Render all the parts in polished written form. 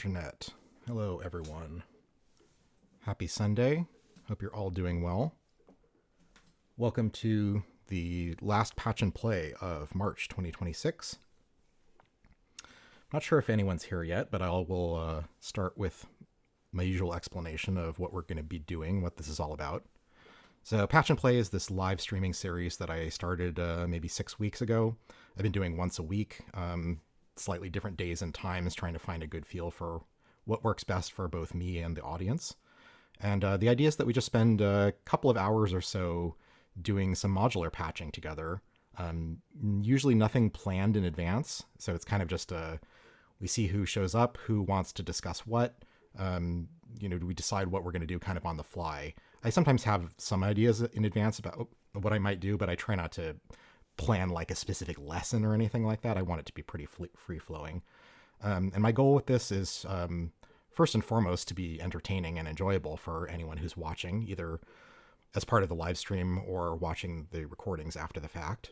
internet. Hello, everyone. Happy Sunday. Hope you're all doing well. Welcome to the last patch and play of March 2026. Not sure if anyone's here yet, but I will start with my usual explanation of what we're going to be doing, what this is all about. So Patch and Play is this live streaming series that I started maybe 6 weeks ago. I've been doing once a week, slightly different days and times, trying to find a good feel for what works best for both me and the audience. And the idea is that we just spend a couple of hours or so doing some modular patching together. Usually nothing planned in advance, so it's kind of just we see who shows up, who wants to discuss what. Do we decide what we're going to do kind of on the fly? I sometimes have some ideas in advance about what I might do, but I try not to plan like a specific lesson or anything like that. I want it to be pretty free-flowing. And my goal with this is, first and foremost, to be entertaining and enjoyable for anyone who's watching, either as part of the live stream or watching the recordings after the fact.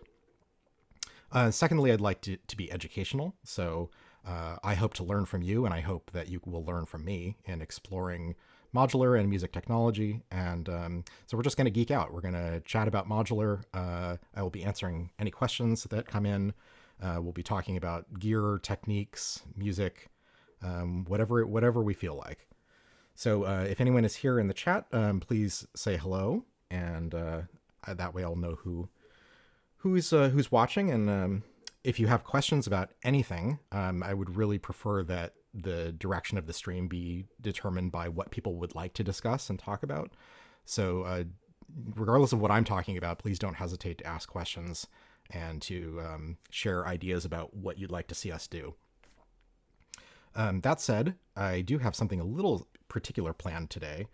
Secondly, I'd like to be educational. So I hope to learn from you, and I hope that you will learn from me in exploring modular and music technology. And so we're just going to geek out. We're going to chat about modular. I will be answering any questions that come in. We'll be talking about gear, techniques, music, whatever we feel like. So if anyone is here in the chat, please say hello, and that way I'll know who's watching. And if you have questions about anything, I would really prefer that the direction of the stream be determined by what people would like to discuss and talk about. So regardless of what I'm talking about, please don't hesitate to ask questions and to share ideas about what you'd like to see us do. That said, I do have something a little particular planned today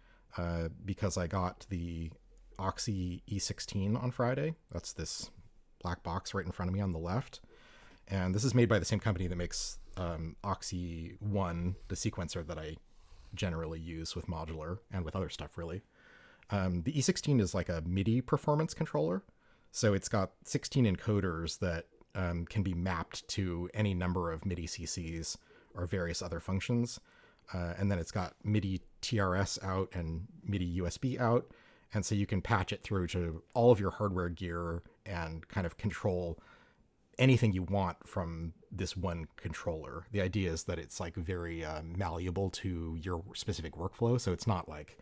because I got the OXI E16 on Friday. That's this black box right in front of me on the left. And this is made by the same company that makes OXI 1, the sequencer that I generally use with modular and with other stuff, really. The E16 is like a MIDI performance controller. So it's got 16 encoders that can be mapped to any number of MIDI CCs or various other functions. And then it's got MIDI TRS out and MIDI USB out. And so you can patch it through to all of your hardware gear and kind of control anything you want from this one controller. The idea is that it's like very malleable to your specific workflow. So it's not like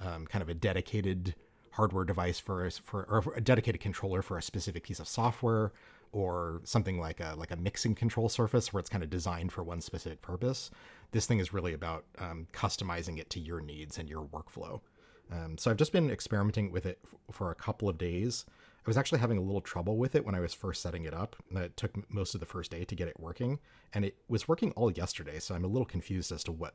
kind of a dedicated hardware device or a dedicated controller for a specific piece of software, or something like a mixing control surface where it's kind of designed for one specific purpose. This thing is really about customizing it to your needs and your workflow. So I've just been experimenting with it for a couple of days. I was actually having a little trouble with it when I was first setting it up. It took most of the first day to get it working, and it was working all yesterday, so I'm a little confused as to what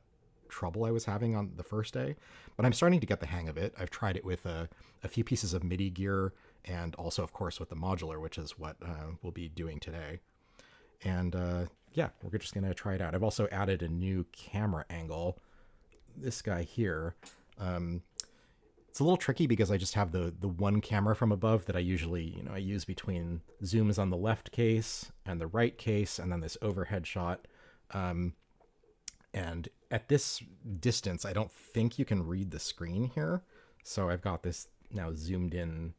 trouble I was having on the first day, but I'm starting to get the hang of it. I've tried it with a few pieces of MIDI gear, and also, of course, with the modular, which is what we'll be doing today. And yeah, we're just going to try it out. I've also added a new camera angle, this guy here. It's a little tricky because I just have the one camera from above that I usually, I use between zooms on the left case and the right case, and then this overhead shot. And at this distance, I don't think you can read the screen here. So I've got this now zoomed in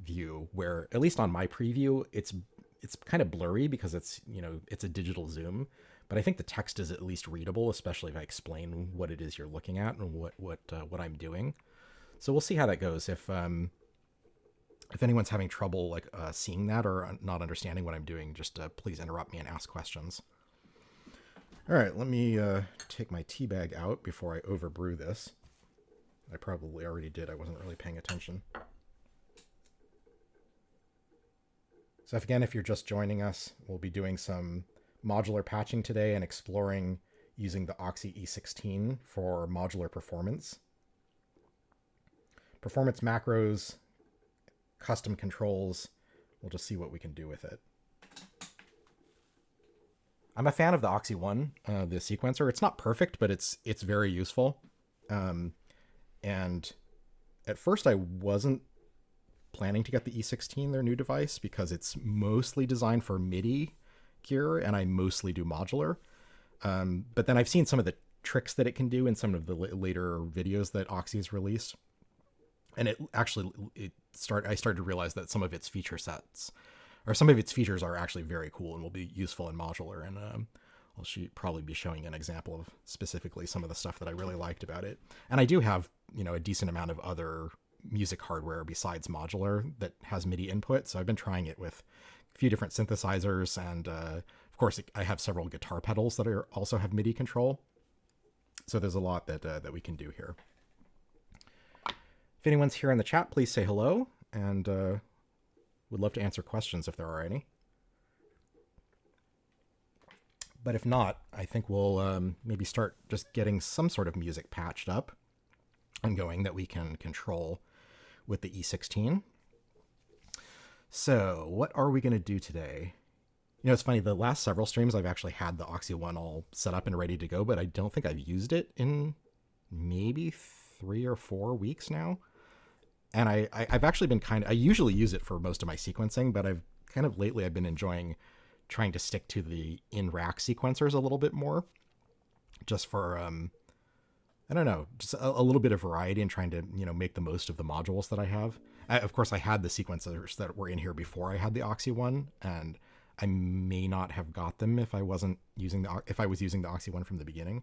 view where, at least on my preview, it's kind of blurry because it's a digital zoom. But I think the text is at least readable, especially if I explain what it is you're looking at and what I'm doing. So we'll see how that goes. If anyone's having trouble like seeing that or not understanding what I'm doing, just please interrupt me and ask questions. All right, let me take my tea bag out before I overbrew this. I probably already did. I wasn't really paying attention. So if you're just joining us, we'll be doing some modular patching today and exploring using the OXI E16 for modular performance. Performance macros, custom controls. We'll just see what we can do with it. I'm a fan of the OXI 1, the sequencer. It's not perfect, but it's very useful. And at first I wasn't planning to get the E16, their new device, because it's mostly designed for MIDI gear, and I mostly do modular. But then I've seen some of the tricks that it can do in some of the later videos that OXI has released. And I started to realize that some of its feature sets, or some of its features, are actually very cool and will be useful in modular. And I'll probably be showing an example of specifically some of the stuff that I really liked about it. And I do have, a decent amount of other music hardware besides modular that has MIDI input. So I've been trying it with a few different synthesizers, and of course I have several guitar pedals that also have MIDI control. So there's a lot that we can do here. If anyone's here in the chat, please say hello, and would love to answer questions if there are any. But if not, I think we'll maybe start just getting some sort of music patched up and going that we can control with the E16. So what are we going to do today? It's funny, the last several streams I've actually had the OXI one all set up and ready to go, but I don't think I've used it in maybe 3 or 4 weeks now. And I've actually been I usually use it for most of my sequencing, but lately I've been enjoying trying to stick to the in-rack sequencers a little bit more, just for, I don't know, just a little bit of variety and trying to, make the most of the modules that I have. Of course, I had the sequencers that were in here before I had the OXI one, and I may not have got them if I was using the OXI one from the beginning.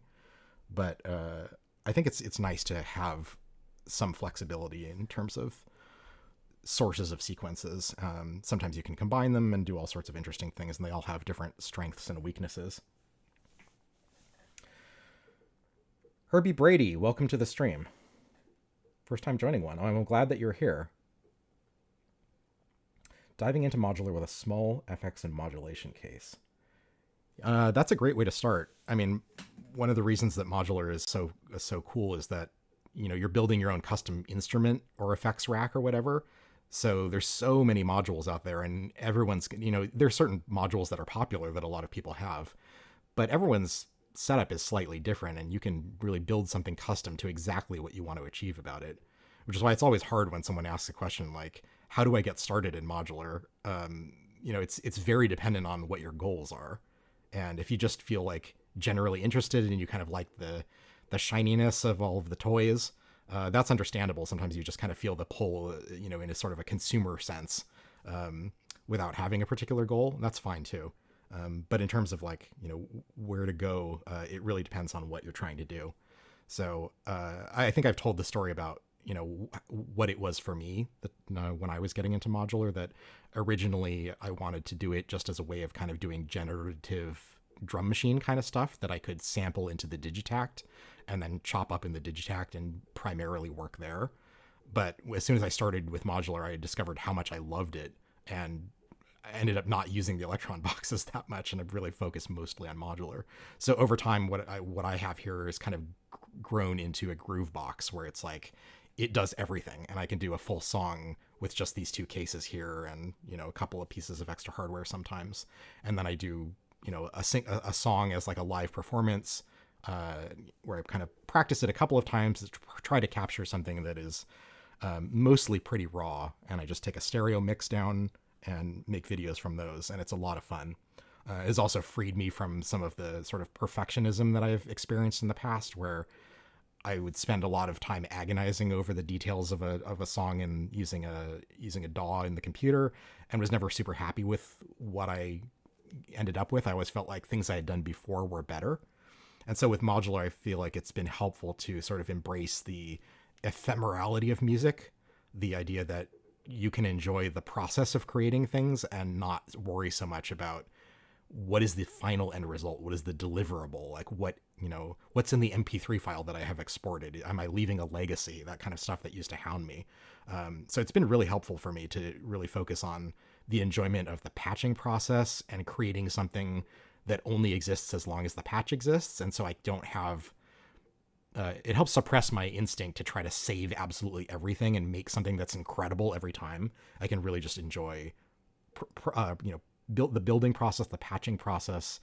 But I think it's nice to have some flexibility in terms of sources of sequences. Sometimes you can combine them and do all sorts of interesting things, and they all have different strengths and weaknesses. Herbie Brady, welcome to the stream. First time joining one. I'm glad that you're here. Diving into modular with a small FX and modulation case. That's a great way to start. I mean, one of the reasons that modular is so cool is that, you're building your own custom instrument or effects rack or whatever. So there's so many modules out there, and everyone's, there's certain modules that are popular that a lot of people have, but everyone's setup is slightly different, and you can really build something custom to exactly what you want to achieve about it, which is why it's always hard when someone asks a question like, how do I get started in modular? It's very dependent on what your goals are. And if you just feel like generally interested and you kind of like the shininess of all of the toys, that's understandable. Sometimes you just kind of feel the pull, in a sort of a consumer sense, without having a particular goal. That's fine too. But in terms of where to go, it really depends on what you're trying to do. So I think I've told the story about, what it was for me that, when I was getting into modular, that originally I wanted to do it just as a way of kind of doing generative drum machine kind of stuff that I could sample into the Digitact and then chop up in the Digitact and primarily work there. But as soon as I started with modular, I discovered how much I loved it, and I ended up not using the Electron boxes that much, and I've really focused mostly on modular. So over time, what I have here is kind of grown into a groove box where it's like, it does everything, and I can do a full song with just these two cases here and, a couple of pieces of extra hardware sometimes. And then I do, a song as like a live performance, where I kind of practice it a couple of times to try to capture something that is mostly pretty raw. And I just take a stereo mix down and make videos from those. And it's a lot of fun. It's also freed me from some of the sort of perfectionism that I've experienced in the past, where I would spend a lot of time agonizing over the details of a song and using a DAW in the computer, and was never super happy with what I ended up with. I always felt like things I had done before were better. And so with modular, I feel like it's been helpful to sort of embrace the ephemerality of music, the idea that you can enjoy the process of creating things and not worry so much about what is the final end result, what is the deliverable, like what's in the MP3 file that I have exported, am I leaving a legacy, that kind of stuff that used to hound me. So it's been really helpful for me to really focus on the enjoyment of the patching process and creating something that only exists as long as the patch exists. And so I don't have, it helps suppress my instinct to try to save absolutely everything and make something that's incredible every time. I can really just enjoy, build the building process, the patching process,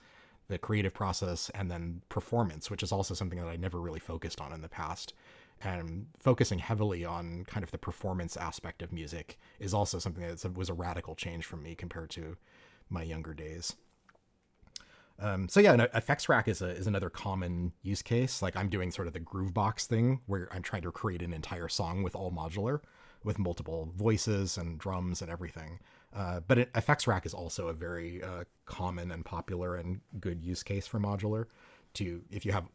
the creative process, and then performance, which is also something that I never really focused on in the past. And focusing heavily on kind of the performance aspect of music is also something that was a radical change for me compared to my younger days. So yeah, an effects rack is another common use case. Like I'm doing sort of the Groovebox thing where I'm trying to create an entire song with all modular, with multiple voices and drums and everything. But an effects rack is also a very common and popular and good use case for modular. To if you have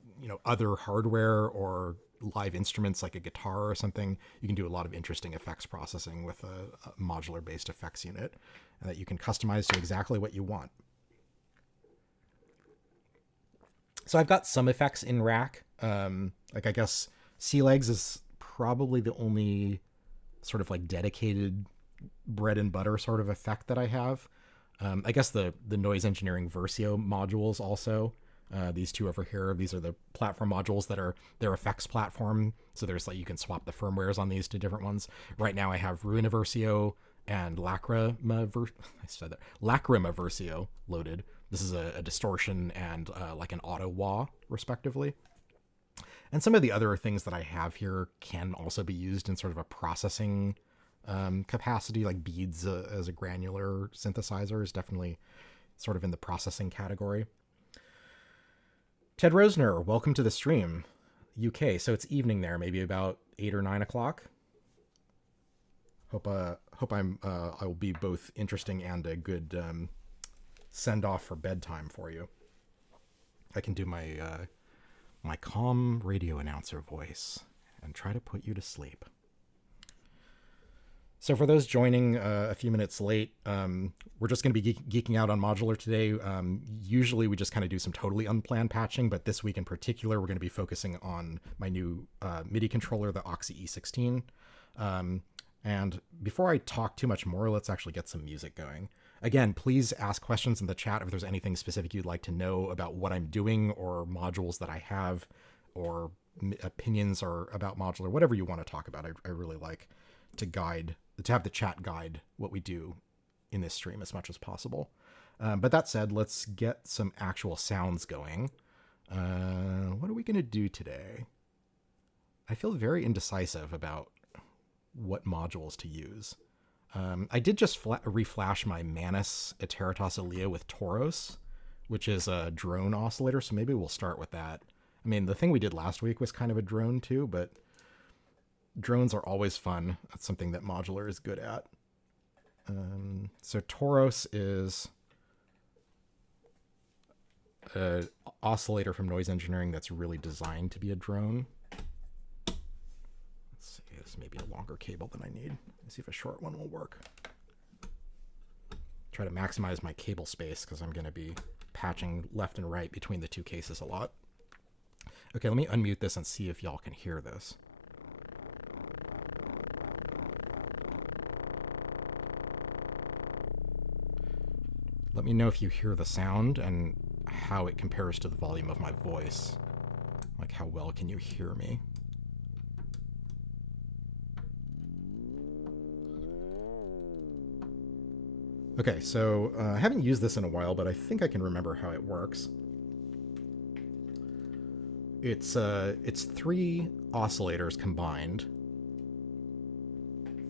other hardware or live instruments like a guitar or something, you can do a lot of interesting effects processing with a modular based effects unit, and that you can customize to exactly what you want. So I've got some effects in rack. Like I guess sea legs is probably the only sort of like dedicated bread and butter sort of effect that I have. I guess the noise engineering Versio modules also. These two over here, these are the platform modules that are their effects platform. So there's like you can swap the firmwares on these to different ones. Right now I have Ruina Versio and Lacrima Versio loaded. This is a distortion and like an auto wah, respectively. And some of the other things that I have here can also be used in sort of a processing capacity, like beads as a granular synthesizer is definitely sort of in the processing category. Ted Rosner, welcome to the stream. UK, so it's evening there, maybe about 8 or 9 o'clock. Hope I will be both interesting and a good send off for bedtime for you. I can do my my calm radio announcer voice and try to put you to sleep. So for those joining a few minutes late, we're just going to be geeking out on modular today. Usually we just kind of do some totally unplanned patching, but this week in particular, we're going to be focusing on my new MIDI controller, the OXI E16. And before I talk too much more, let's actually get some music going. Again, please ask questions in the chat if there's anything specific you'd like to know about what I'm doing or modules that I have or opinions or about modular, whatever you want to talk about. I really like to have the chat guide what we do in this stream as much as possible. But that said, let's get some actual sounds going. What are we going to do today? I feel very indecisive about what modules to use. I did just reflash my Manus Iteritas Alia with Toros, which is a drone oscillator, so maybe we'll start with that. I mean, the thing we did last week was kind of a drone too, but drones are always fun. That's something that modular is good at. So Toros is an oscillator from Noise Engineering that's really designed to be a drone. Let's see, this may be a longer cable than I need. Let's see if a short one will work. Try to maximize my cable space because I'm going to be patching left and right between the two cases a lot. Okay, let me unmute this and see if y'all can hear this. Let me know if you hear the sound and how it compares to the volume of my voice. Like, how well can you hear me? Okay, so I haven't used this in a while, but I think I can remember how it works. It's 3 oscillators combined.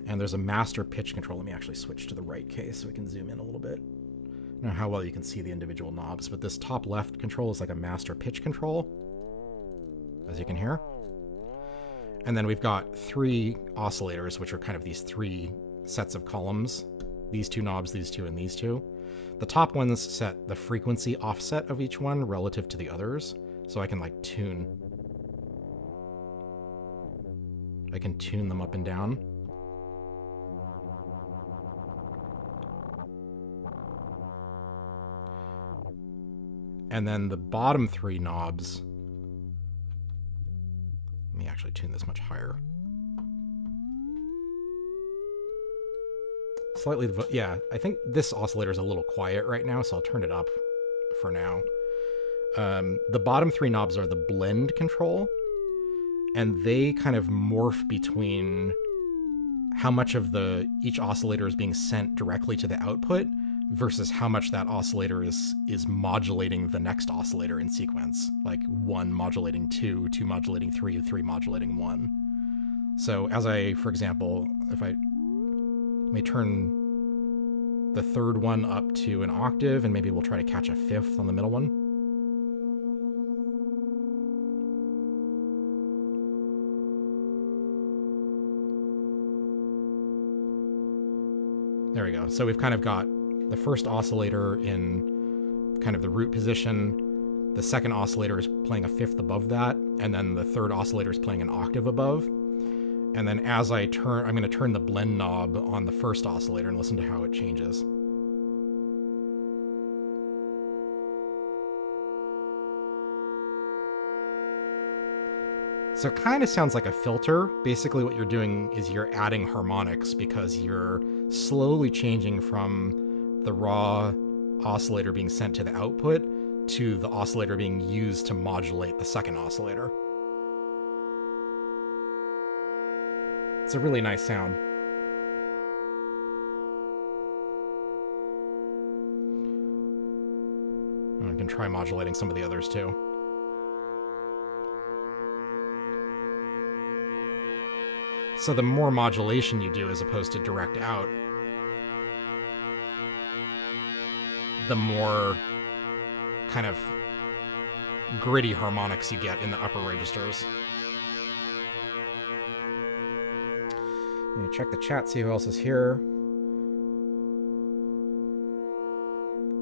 And there's a master pitch control. Let me actually switch to the right case so we can zoom in a little bit. I don't know how well you can see the individual knobs, but this top left control is like a master pitch control, as you can hear. And then we've got 3 oscillators, which are kind of these 3 sets of columns. These 2 knobs, these 2, and these 2. The top ones set the frequency offset of each one relative to the others, so I can like tune. I can tune them up and down. And then the bottom 3 knobs, let me actually tune this much higher. Slightly, yeah, I think this oscillator is a little quiet right now, so I'll turn it up for now. The bottom 3 knobs are the blend control, and they kind of morph between how much of each oscillator is being sent directly to the output versus how much that oscillator is modulating the next oscillator in sequence, like 1 modulating 2, 2 modulating 3, 3 modulating 1. So as for example, if I may turn the third one up to an octave, and maybe we'll try to catch a 5th on the middle one. There we go. So we've kind of got the first oscillator in kind of the root position. The second oscillator is playing a fifth above that. And then the third oscillator is playing an octave above. And then as I turn, I'm going to turn the blend knob on the first oscillator and listen to how it changes. So it kind of sounds like a filter. Basically what you're doing is you're adding harmonics because you're slowly changing from the raw oscillator being sent to the output to the oscillator being used to modulate the second oscillator. It's a really nice sound. I can try modulating some of the others too. So the more modulation you do as opposed to direct out, the more kind of gritty harmonics you get in the upper registers. Let me check the chat, see who else is here.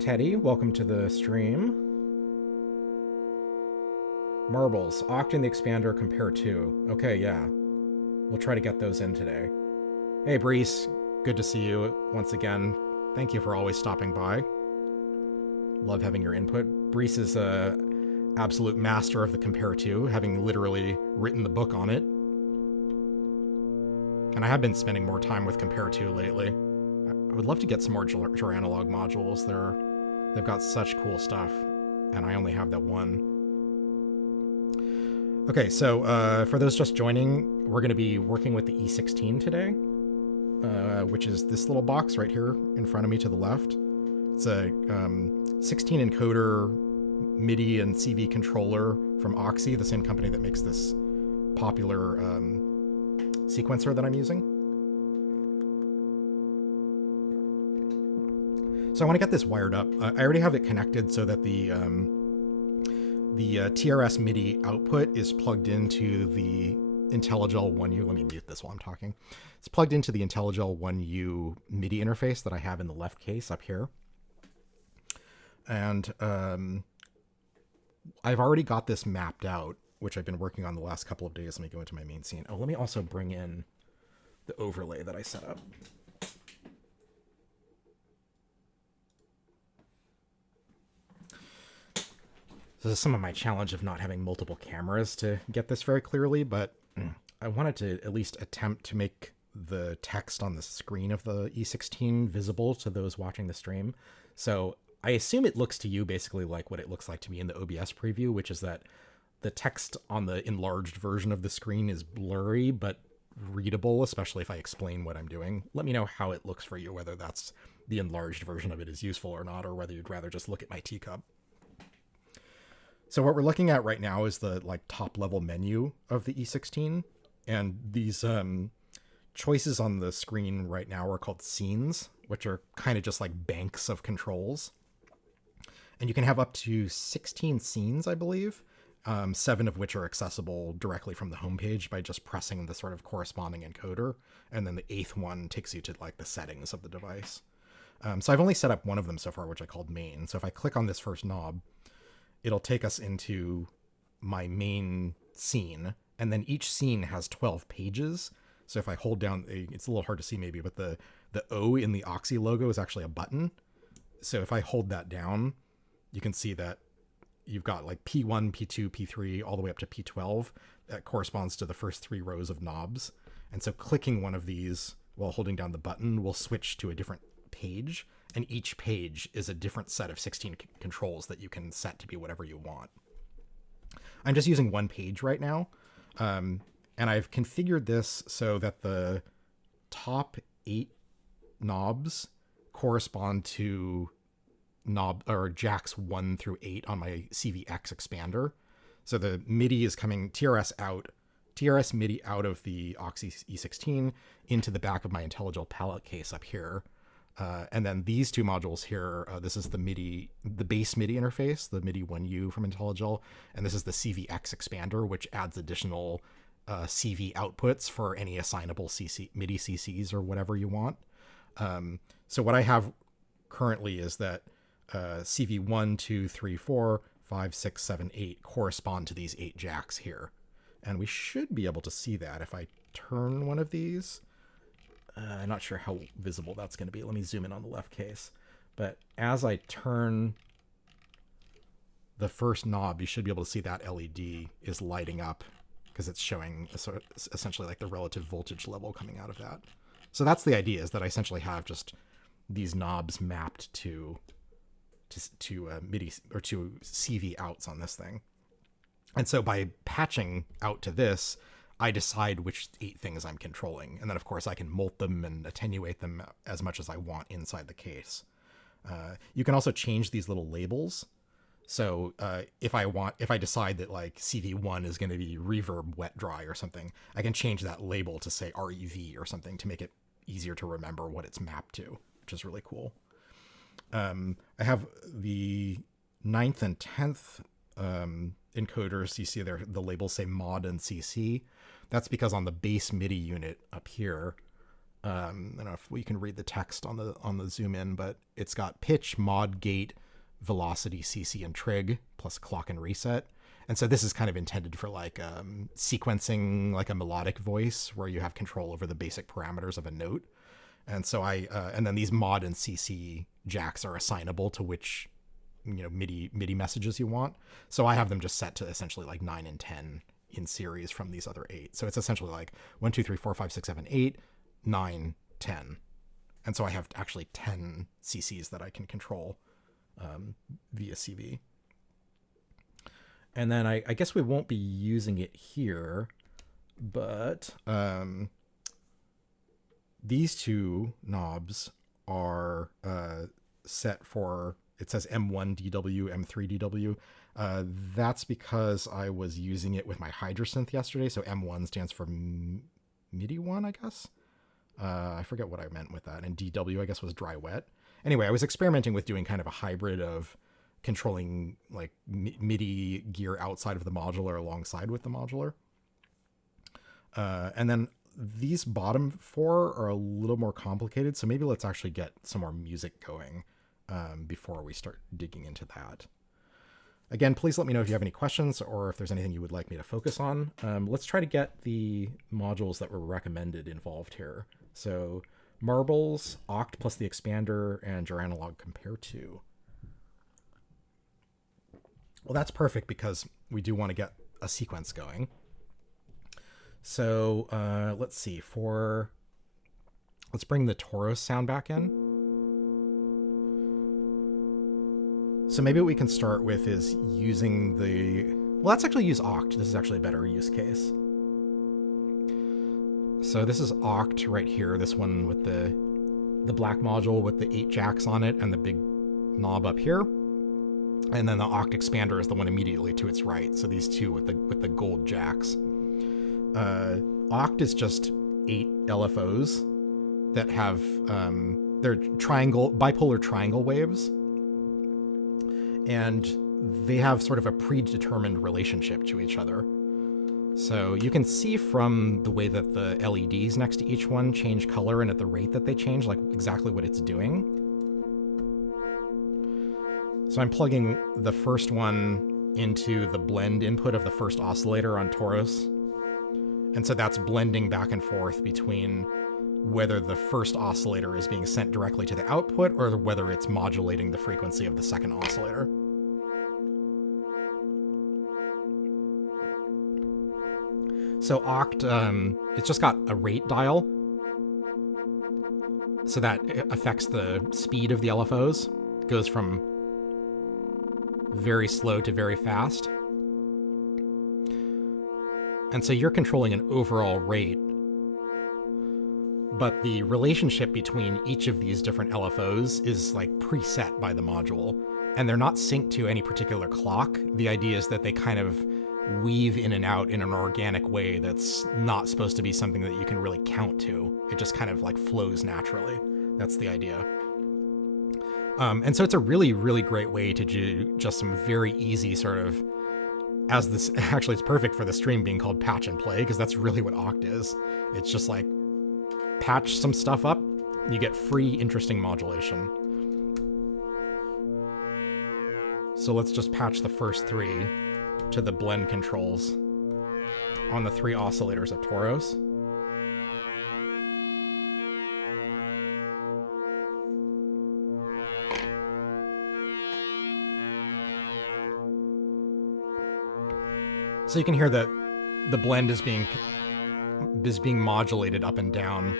Teddy, welcome to the stream. Marbles, Øchd and the Expander compare to. Okay, yeah. We'll try to get those in today. Hey, Brees. Good to see you once again. Thank you for always stopping by. Love having your input. Brees is a absolute master of the compare to, having literally written the book on it. And I have been spending more time with compare to lately. I would love to get some more analog modules. They've got such cool stuff, and I only have that one. Okay, so for those just joining, we're going to be working with the E16 today, which is this little box right here in front of me to the left. It's a 16 encoder MIDI and CV controller from OXI, the same company that makes this popular sequencer that I'm using. So I want to get this wired up. I already have it connected so that the TRS MIDI output is plugged into the IntelliGel 1U. Let me mute this while I'm talking. It's plugged into the IntelliGel 1U MIDI interface that I have in the left case up here. And I've already got this mapped out, which I've been working on the last couple of days. Let me go into my main scene. Oh, let me also bring in the overlay that I set up. This is some of my challenge of not having multiple cameras to get this very clearly, but I wanted to at least attempt to make the text on the screen of the E16 visible to those watching the stream. So I assume it looks to you basically like what it looks like to me in the OBS preview, which is that the text on the enlarged version of the screen is blurry, but readable, especially if I explain what I'm doing. Let me know how it looks for you, whether that's the enlarged version of it is useful or not, or whether you'd rather just look at my teacup. So what we're looking at right now is the top level menu of the E16, and these choices on the screen right now are called scenes, which are kind of just like banks of controls. And you can have up to 16 scenes, I believe, 7 of which are accessible directly from the homepage by just pressing the sort of corresponding encoder, and then the 8th one takes you to the settings of the device. So I've only set up one of them so far, which I called main. So if I click on this first knob, it'll take us into my main scene, and then each scene has 12 pages. So if I hold down, it's a little hard to see maybe, but the O in the OXI logo is actually a button. So if I hold that down, you can see that you've got P1, P2, P3, all the way up to P12. That corresponds to the first 3 rows of knobs. And so clicking one of these while holding down the button will switch to a different page. And each page is a different set of 16 controls that you can set to be whatever you want. I'm just using one page right now. And I've configured this so that the top 8 knobs correspond to jacks 1 through 8 on my CVX expander. So the MIDI is coming TRS MIDI out of the OXI E16 into the back of my IntelliGel palette case up here. And then these 2 modules here, this is the base MIDI interface, the MIDI 1U from IntelliGel, and this is the CVX expander, which adds additional CV outputs for any assignable MIDI CCs or whatever you want. So what I have currently is that CV 1, 2, 3, 4, 5, 6, 7, 8 correspond to these 8 jacks here. And we should be able to see that if I turn one of these. I'm not sure how visible that's going to be. Let me zoom in on the left case. But as I turn the first knob, you should be able to see that LED is lighting up because it's showing essentially like the relative voltage level coming out of that. So that's the idea, is that I essentially have just these knobs mapped to MIDI or to CV outs on this thing. And so by patching out to this, I decide which 8 things I'm controlling. And then, of course, I can molt them and attenuate them as much as I want inside the case. You can also change these little labels. So if I decide that like CV1 is going to be reverb wet dry or something, I can change that label to say REV or something to make it easier to remember what it's mapped to, which is really cool. I have the 9th and 10th encoders. You see there the labels say mod and CC. That's because on the base MIDI unit up here, I don't know if we can read the text on the zoom in, but it's got pitch, mod, gate, velocity, CC, and trig, plus clock and reset. And so this is kind of intended for like sequencing, like a melodic voice where you have control over the basic parameters of a note. And so and then these mod and CC jacks are assignable to which, MIDI messages you want. So I have them just set to essentially like 9 and 10 in series from these other 8. So it's essentially like 1, 2, 3, 4, 5, 6, 7, 8, 9, 10. And so I have actually 10 CCs that I can control via CV. And then I guess we won't be using it here, but these 2 knobs are set for, it says M1 DW, M3 DW. That's because I was using it with my Hydrasynth yesterday. So M1 stands for MIDI 1, I guess. I forget what I meant with that. And DW, I guess, was dry wet. Anyway, I was experimenting with doing kind of a hybrid of controlling like MIDI gear outside of the modular alongside with the modular. And then these bottom 4 are a little more complicated. So maybe let's actually get some more music going before we start digging into that. Again, please let me know if you have any questions or if there's anything you would like me to focus on. Let's try to get the modules that were recommended involved here. So marbles, Øchd plus the expander, and your analog compare to. Well, that's perfect because we do want to get a sequence going. So let's see, let's bring the Toros sound back in. So maybe what we can start with is using let's actually use Øchd. This is actually a better use case. So this is Øchd right here, this one with the black module with the 8 jacks on it and the big knob up here. And then the Øchd expander is the one immediately to its right. So these 2 with the gold jacks. Øchd is just 8 LFOs that have they're bipolar triangle waves. And they have sort of a predetermined relationship to each other. So you can see from the way that the LEDs next to each one change color and at the rate that they change, like exactly what it's doing. So I'm plugging the first one into the blend input of the first oscillator on Toros. And so that's blending back and forth between whether the first oscillator is being sent directly to the output or whether it's modulating the frequency of the second oscillator. So Øchd, it's just got a rate dial, so that affects the speed of the LFOs. It goes from very slow to very fast. And so you're controlling an overall rate, but the relationship between each of these different LFOs is like preset by the module, and they're not synced to any particular clock. The idea is that they kind of weave in and out in an organic way that's not supposed to be something that you can really count to. It just kind of like flows naturally. That's the idea. And so it's a really, really great way to do just some very easy sort of, actually it's perfect for the stream being called patch and play, because that's really what Øchd is. It's just like patch some stuff up, you get free interesting modulation. So let's just patch the first 3 to the blend controls on the 3 oscillators of Toros. So you can hear that the blend is being modulated up and down.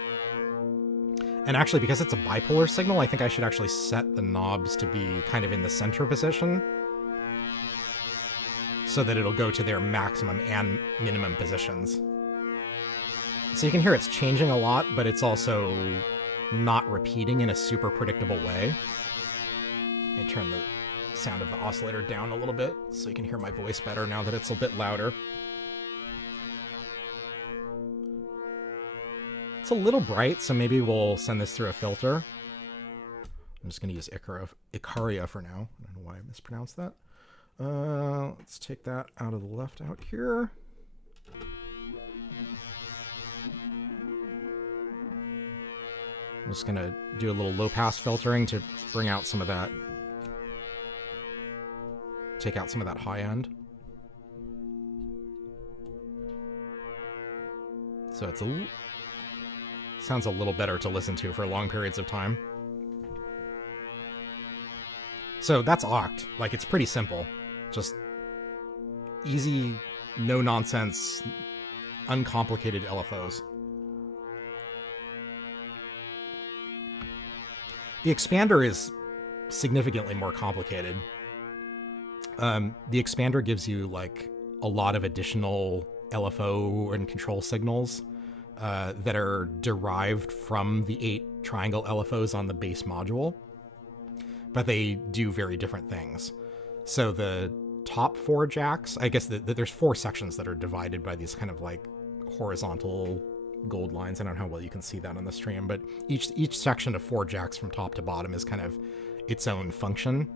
And actually, because it's a bipolar signal, I think I should actually set the knobs to be kind of in the center position so that it'll go to their maximum and minimum positions. So you can hear it's changing a lot, but it's also not repeating in a super predictable way. Let me turn the sound of the oscillator down a little bit so you can hear my voice better now that it's a bit louder. It's a little bright, so maybe we'll send this through a filter. I'm just going to use Icaria for now. I don't know why I mispronounced that. Let's take that out of the left out here. I'm just going to do a little low-pass filtering to bring out some of that. Take out some of that high end. So it's sounds a little better to listen to for long periods of time. So that's Øchd. Like, it's pretty simple. Just easy, no-nonsense, uncomplicated LFOs. The expander is significantly more complicated. The expander gives you, like, a lot of additional LFO and control signals that are derived from the 8 triangle LFOs on the base module, but they do very different things. So the top 4 jacks, I guess there's 4 sections that are divided by these kind of like horizontal gold lines. I don't know how well you can see that on the stream, but each section of 4 jacks from top to bottom is kind of its own function.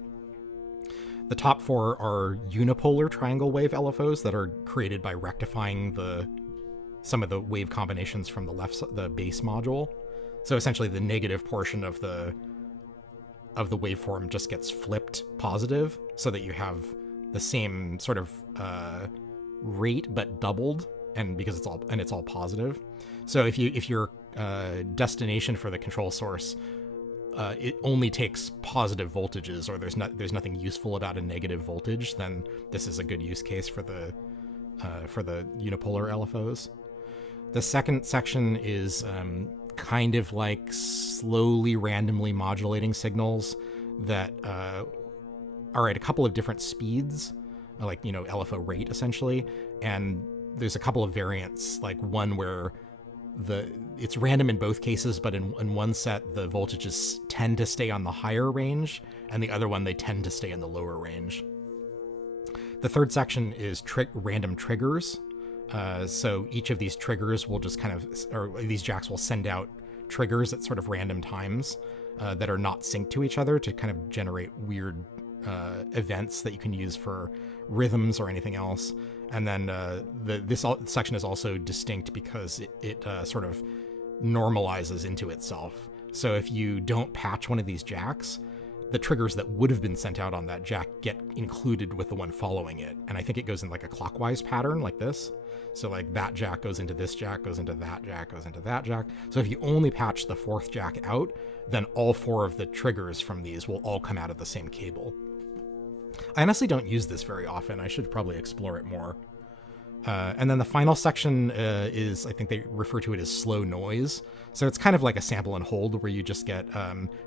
The top 4 are unipolar triangle wave LFOs that are created by rectifying some of the wave combinations from the base module. So essentially the negative portion of the waveform just gets flipped positive so that you have the same sort of rate but doubled, and because it's all positive. So if your destination for the control source it only takes positive voltages, or there's nothing useful about a negative voltage, then this is a good use case for the unipolar LFOs. The second section is kind of like slowly randomly modulating signals that are at a couple of different speeds, like, LFO rate essentially. And there's a couple of variants, like one where it's random in both cases, but in one set the voltages tend to stay on the higher range, and the other one they tend to stay in the lower range. The third section is random triggers. So each of these triggers will just or these jacks will send out triggers at sort of random times that are not synced to each other to kind of generate weird events that you can use for rhythms or anything else. And then this section is also distinct because it sort of normalizes into itself. So if you don't patch one of these jacks, the triggers that would have been sent out on that jack get included with the one following it. And I think it goes in like a clockwise pattern like this. So like that jack goes into this jack, goes into that jack, goes into that jack. So if you only patch the 4th jack out, then all 4 of the triggers from these will all come out of the same cable. I honestly don't use this very often. I should probably explore it more. And then the final section is, I think they refer to it as slow noise. So it's kind of like a sample and hold where you just get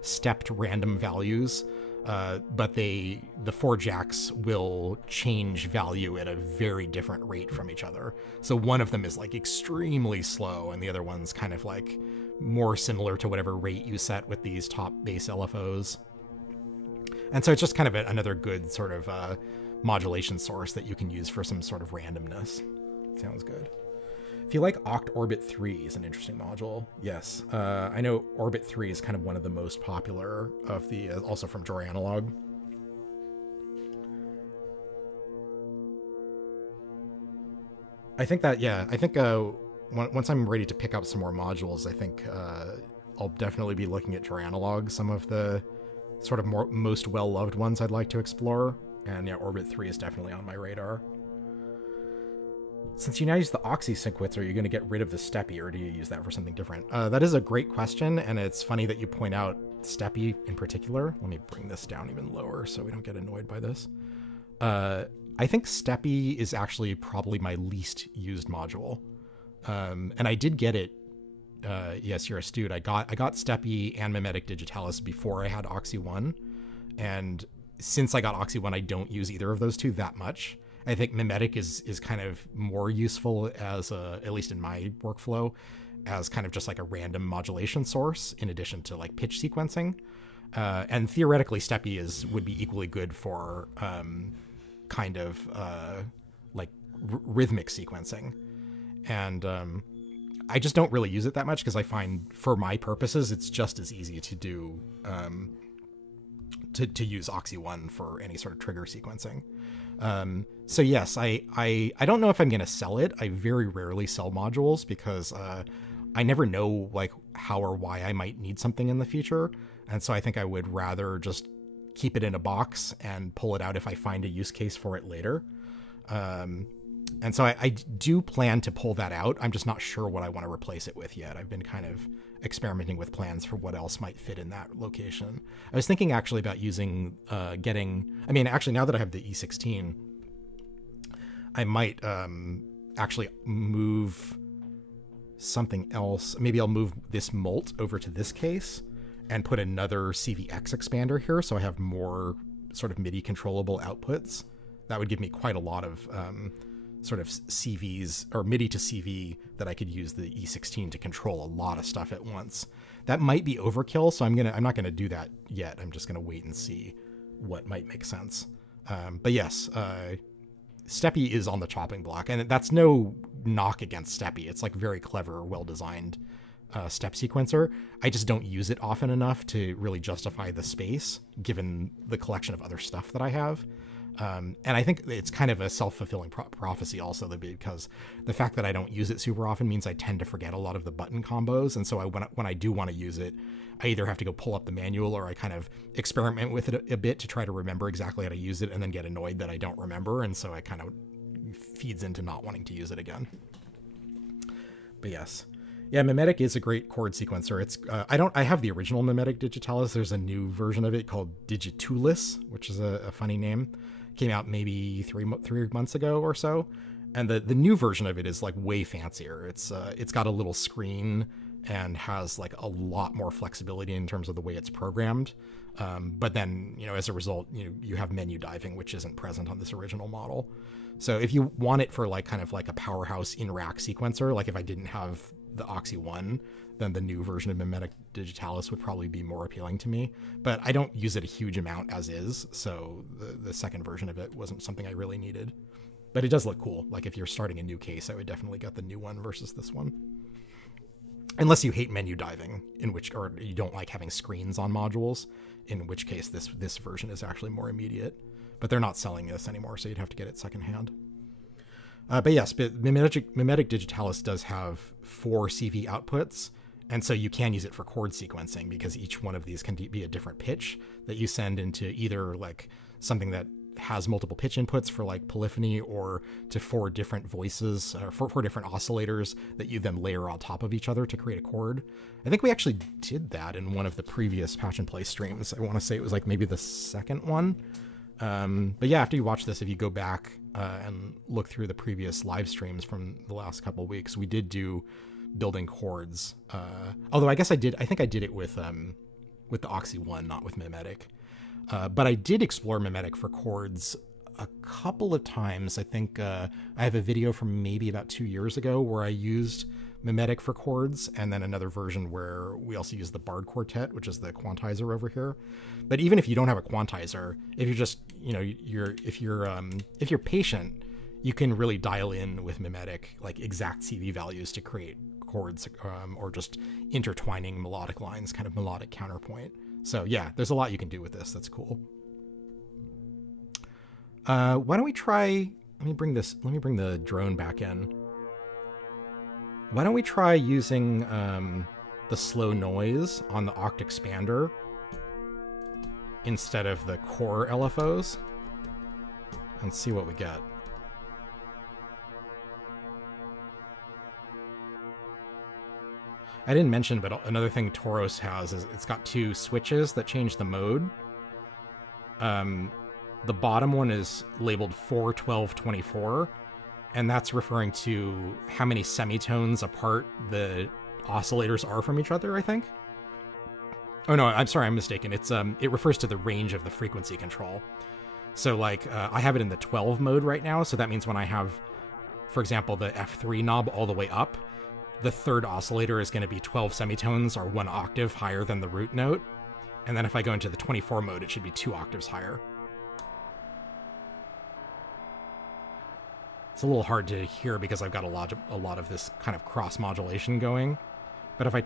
stepped random values, but the 4 jacks will change value at a very different rate from each other. So one of them is like extremely slow, and the other one's kind of like more similar to whatever rate you set with these top base LFOs. And so it's just kind of another good sort of modulation source that you can use for some sort of randomness. Sounds good. If you like Øchd Orbit 3 is an interesting module. Yes. I know Orbit 3 is kind of one of the most popular of the, also from Joy Analog. I think that, yeah, I think once I'm ready to pick up some more modules, I think I'll definitely be looking at draw analog, some of the sort of most well-loved ones I'd like to explore. And yeah, Orbit 3 is definitely on my radar. Since you now use the OXI sync widths, are you going to get rid of the Steppy, or do you use that for something different? That is a great question, and it's funny that you point out Steppy in particular. Let me bring this down even lower so we don't get annoyed by this. I think Steppy is actually probably my least used module. And I did get it. Yes, you're astute. I got Steppy and Mimetic Digitalis before I had OXI 1. And since I got OXI 1, I don't use either of those two that much. I think Mimetic is kind of more useful as at least in my workflow, as kind of just like a random modulation source in addition to like pitch sequencing. And theoretically, Steppy would be equally good for kind of like rhythmic sequencing. And I just don't really use it that much because I find for my purposes, it's just as easy to do to use OXI 1 for any sort of trigger sequencing. So yes, I don't know if I'm going to sell it. I very rarely sell modules because I never know like how or why I might need something in the future. And so I think I would rather just keep it in a box and pull it out if I find a use case for it later. And so I do plan to pull that out. I'm just not sure what I want to replace it with yet. I've been kind of experimenting with plans for what else might fit in that location. I was thinking actually about using, actually now that I have the E16, I might actually move something else. Maybe I'll move this Molt over to this case and put another CVX expander here so I have more sort of MIDI controllable outputs. That would give me quite a lot of sort of CVs or MIDI to CV that I could use the E16 to control a lot of stuff at once. That might be overkill, so I'm not gonna do that yet. I'm just gonna wait and see what might make sense. But yes, Steppy is on the chopping block, and that's no knock against Steppy. It's like very clever, well-designed step sequencer. I just don't use it often enough to really justify the space, given the collection of other stuff that I have. And I think it's kind of a self-fulfilling prophecy also, because the fact that I don't use it super often means I tend to forget a lot of the button combos. And so when I do want to use it, I either have to go pull up the manual or I kind of experiment with it a bit to try to remember exactly how to use it and then get annoyed that I don't remember. And so I kind of feeds into not wanting to use it again. But yes. Yeah, Mimetic is a great chord sequencer. It's I have the original Mimetic Digitalis. There's a new version of it called Digitulis, which is a funny name. Came out maybe 3 months ago or so, and the new version of it is like way fancier. It's got a little screen and has like a lot more flexibility in terms of the way it's programmed. But then, as a result, you have menu diving, which isn't present on this original model. So if you want it for like kind of like a powerhouse in-rack sequencer, like if I didn't have the OXI 1, then the new version of Mimetic Digitalis would probably be more appealing to me. But I don't use it a huge amount as is, so the second version of it wasn't something I really needed. But it does look cool. Like if you're starting a new case, I would definitely get the new one versus this one. Unless you hate menu diving, or you don't like having screens on modules, in which case this version is actually more immediate. But they're not selling this anymore, so you'd have to get it secondhand. But yes, Mimetic Digitalis does have 4 CV outputs, and so you can use it for chord sequencing because each one of these can be a different pitch that you send into either like something that has multiple pitch inputs for like polyphony, or to 4 different voices, or 4 different oscillators that you then layer on top of each other to create a chord. I think we actually did that in one of the previous Patch and Play streams. I want to say it was like maybe the second one. But yeah, after you watch this, if you go back and look through the previous live streams from the last couple of weeks, we did do building chords. Although I think I did it with the OXI 1, not with Mimetic. But I did explore Mimetic for chords a couple of times. I think I have a video from maybe about 2 years ago where I used Mimetic for chords, and then another version where we also use the Bard Quartet, which is the quantizer over here. But even if you don't have a quantizer, if you're just, if you're patient, you can really dial in with Mimetic like exact CV values to create chords, or just intertwining melodic lines, kind of melodic counterpoint. So yeah, there's a lot you can do with this. That's cool. Why don't we try? Let me bring the drone back in. Why don't we try using the slow noise on the Øchd expander instead of the core LFOs and see what we get. I didn't mention, but another thing Toros has is it's got two switches that change the mode. The bottom one is labeled 4, 12, 24, and that's referring to how many semitones apart the oscillators are from each other, I think. Oh no, I'm sorry, I'm mistaken. It's it refers to the range of the frequency control. So like I have it in the 12 mode right now, so that means when I have, for example, the F3 knob all the way up, the third oscillator is going to be 12 semitones or 1 octave higher than the root note. And then if I go into the 24 mode, it should be 2 octaves higher. It's a little hard to hear because I've got a lot of this kind of cross modulation going. But if I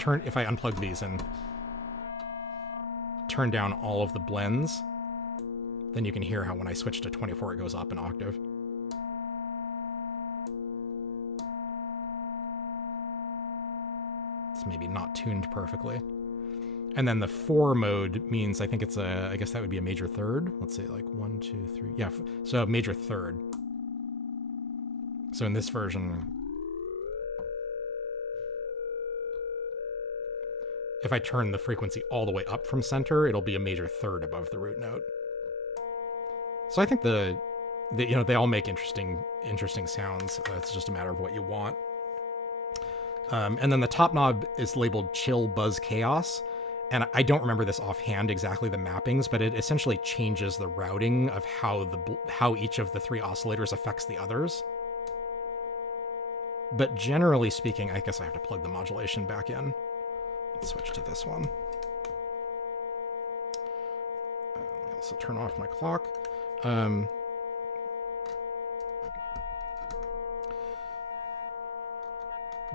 unplug these and turn down all of the blends, then you can hear how when I switch to 24, it goes up an octave. It's maybe not tuned perfectly. And then the 4 mode means I think it's I guess that would be a major third. Let's say like 1, 2, 3. Yeah, so a major third. So in this version, if I turn the frequency all the way up from center, it'll be a major third above the root note. So I think they all make interesting sounds. It's just a matter of what you want. And then the top knob is labeled Chill Buzz Chaos. And I don't remember this offhand exactly the mappings, but it essentially changes the routing of how each of the 3 oscillators affects the others. But generally speaking, I guess I have to plug the modulation back in. Let's switch to this one. Let me also turn off my clock.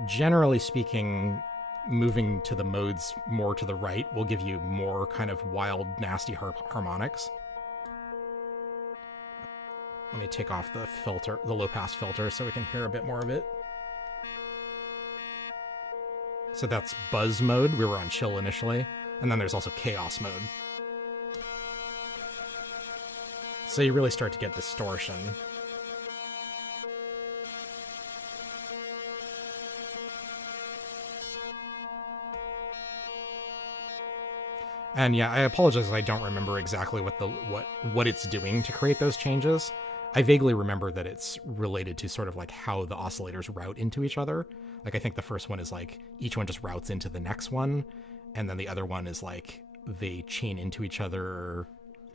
Generally speaking, moving to the modes more to the right will give you more kind of wild, nasty harmonics. Let me take off the filter, the low-pass filter, so we can hear a bit more of it. So that's buzz mode. We were on chill initially. And then there's also chaos mode. So you really start to get distortion. And yeah, I apologize, I don't remember exactly what it's doing to create those changes. I vaguely remember that it's related to sort of like how the oscillators route into each other. Like I think the first one is like each one just routes into the next one, and then the other one is like they chain into each other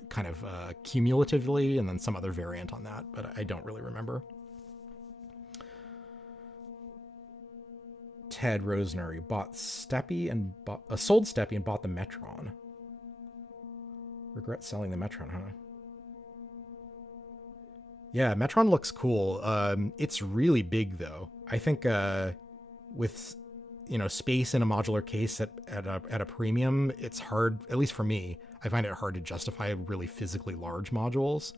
kind of cumulatively, and then some other variant on that, but I don't really remember. Ted Rosner, he bought Steppy and sold Steppy and bought the Metron. Regret selling the Metron, huh? Yeah, Metron looks cool. It's really big though. I think with space in a modular case at a premium, it's hard, at least for me, I find it hard to justify really physically large modules.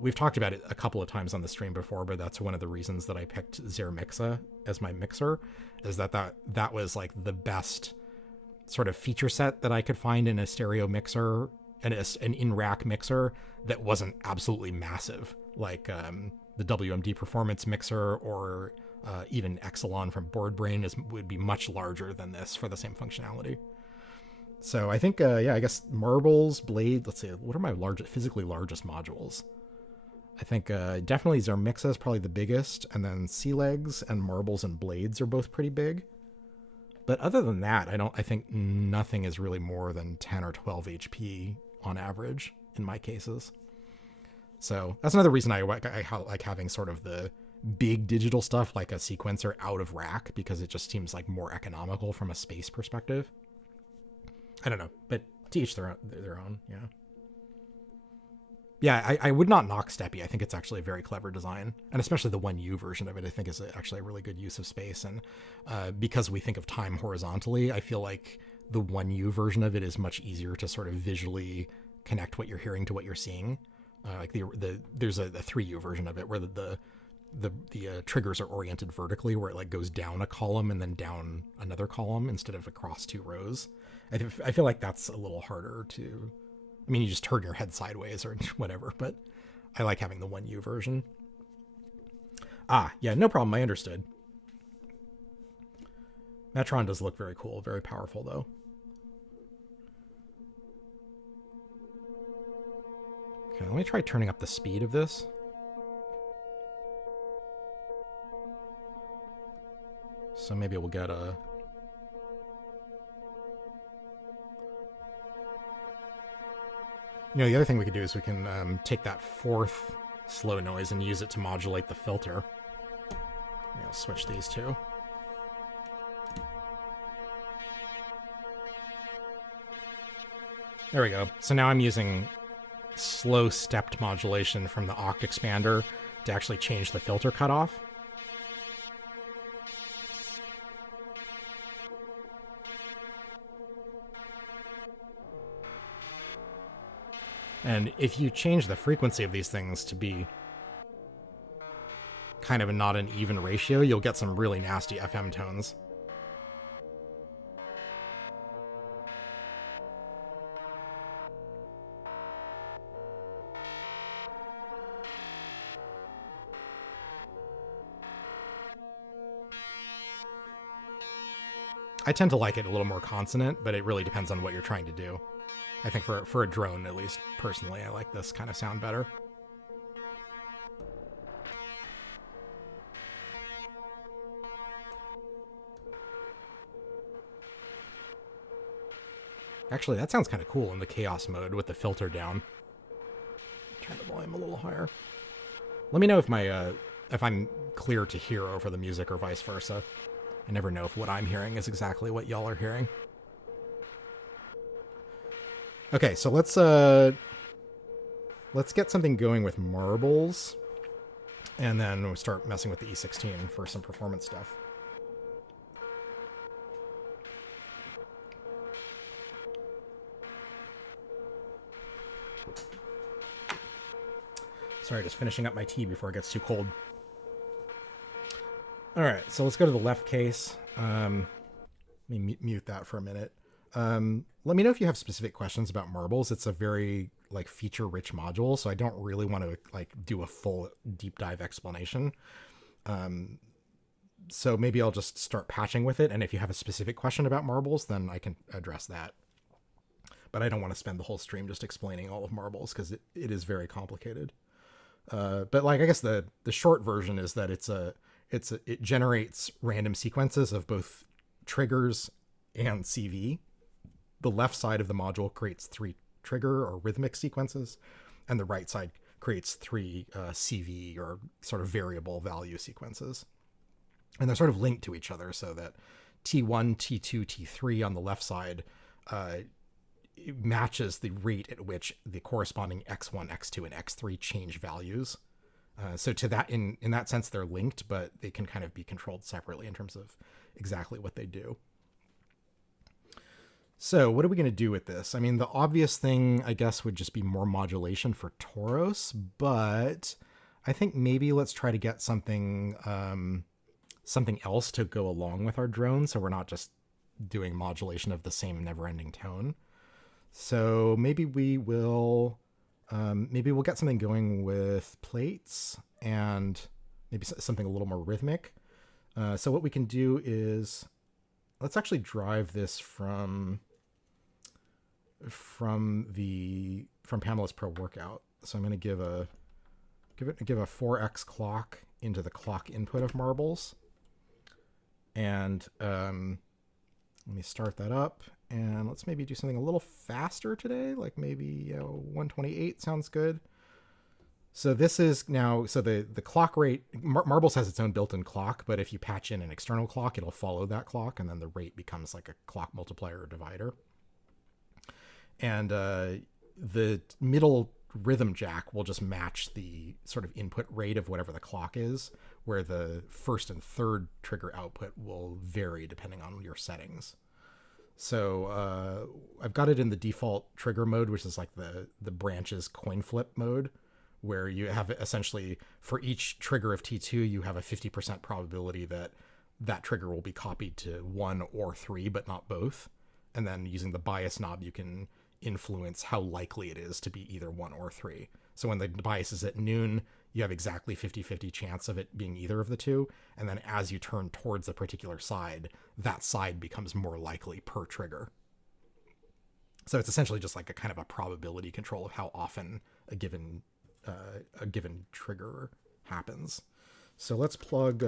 We've talked about it a couple of times on the stream before, but that's one of the reasons that I picked Zermixa as my mixer, is that was like the best sort of feature set that I could find in a stereo mixer and an in-rack mixer that wasn't absolutely massive, like the WMD Performance mixer or even Exelon from BoardBrain would be much larger than this for the same functionality. So I think, I guess marbles, blade, let's see, what are my physically largest modules? I think definitely Zermixa is probably the biggest, and then sea legs and marbles and blades are both pretty big. But other than that, I think nothing is really more than 10 or 12 HP on average in my cases. So that's another reason I like having sort of the big digital stuff like a sequencer out of rack, because it just seems like more economical from a space perspective. I don't know, but to each their own, yeah. Yeah, I would not knock Steppy. I think it's actually a very clever design, and especially the 1U version of it, I think is actually a really good use of space. And because we think of time horizontally, I feel like the 1U version of it is much easier to sort of visually connect what you're hearing to what you're seeing. Like there's a 3U version of it where the triggers are oriented vertically, where it like goes down a column and then down another column instead of across two rows. I feel like that's a little harder to. I mean, you just turn your head sideways or whatever, but I like having the 1U version. Ah, yeah, no problem. I understood. Metron does look very cool, very powerful though. Okay, let me try turning up the speed of this. So maybe we'll get a... You know, the other thing we could do is we can take that fourth slow noise and use it to modulate the filter. Maybe I'll switch these two. There we go. So now I'm using slow stepped modulation from the Øchd expander to actually change the filter cutoff. And if you change the frequency of these things to be kind of not an even ratio, you'll get some really nasty FM tones. I tend to like it a little more consonant, but it really depends on what you're trying to do. I think for a drone, at least, personally, I like this kind of sound better. Actually, that sounds kind of cool in the chaos mode with the filter down. Turn the volume a little higher. Let me know if I'm clear to hear over the music or vice versa. I never know if what I'm hearing is exactly what y'all are hearing. Okay, so let's get something going with marbles, and then we'll start messing with the E16 for some performance stuff. Sorry, just finishing up my tea before it gets too cold. All right, so let's go to the left case. Let me mute that for a minute. Let me know if you have specific questions about marbles. It's a very like feature-rich module, so I don't really want to like do a full deep dive explanation. So maybe I'll just start patching with it, and if you have a specific question about marbles, then I can address that. But I don't want to spend the whole stream just explaining all of marbles because it is very complicated. But like I guess the short version is that it generates random sequences of both triggers and CV. The left side of the module creates 3 trigger or rhythmic sequences, and the right side creates 3 CV or sort of variable value sequences. And they're sort of linked to each other so that T1, T2, T3 on the left side it matches the rate at which the corresponding X1, X2, and X3 change values. So to that, in that sense, they're linked, but they can kind of be controlled separately in terms of exactly what they do. So what are we going to do with this? I mean, the obvious thing, I guess, would just be more modulation for Toros, but I think maybe let's try to get something else to go along with our drone, so we're not just doing modulation of the same never-ending tone. So maybe we'll get something going with plates and maybe something a little more rhythmic. So what we can do is let's actually drive this from Pamela's Pro Workout. So I'm going to give a 4x clock into the clock input of marbles, and let me start that up. And let's maybe do something a little faster today, like maybe 128 sounds good. So this is now, so the clock rate, Marbles has its own built-in clock, but if you patch in an external clock, it'll follow that clock, and then the rate becomes like a clock multiplier or divider. And the middle rhythm jack will just match the sort of input rate of whatever the clock is, where the first and third trigger output will vary depending on your settings. So I've got it in the default trigger mode, which is like the branches coin flip mode, where you have essentially for each trigger of T2, you have a 50% probability that that trigger will be copied to 1 or 3, but not both. And then using the bias knob, you can influence how likely it is to be either 1 or 3. So when the bias is at noon, you have exactly 50-50 chance of it being either of the two. And then as you turn towards a particular side, that side becomes more likely per trigger. So it's essentially just like a kind of a probability control of how often a given trigger happens. So let's plug,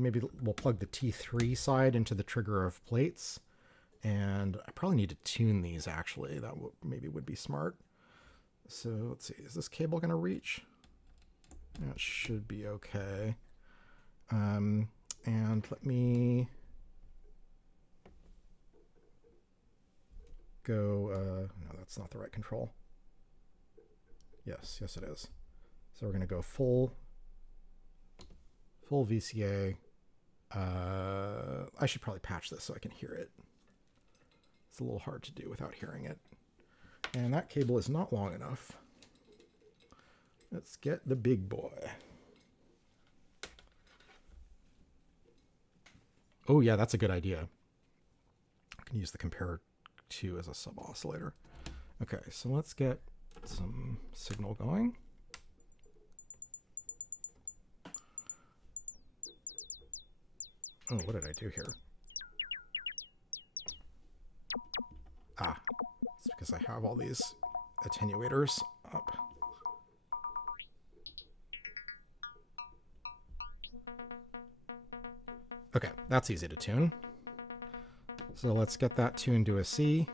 maybe we'll plug the T3 side into the trigger of plates. And I probably need to tune these, actually. That maybe would be smart. So let's see, is this cable going to reach? Yeah, it should be okay. And let me go, no, that's not the right control. Yes, it is. So we're going to go full VCA. I should probably patch this so I can hear it. It's a little hard to do without hearing it. And that cable is not long enough. Let's get the big boy. Oh yeah, that's a good idea. I can use the compare 2 as a sub oscillator. Okay, so let's get some signal going. Oh, what did I do here? Ah, it's because I have all these attenuators up. Okay, that's easy to tune. So let's get that tuned to a C.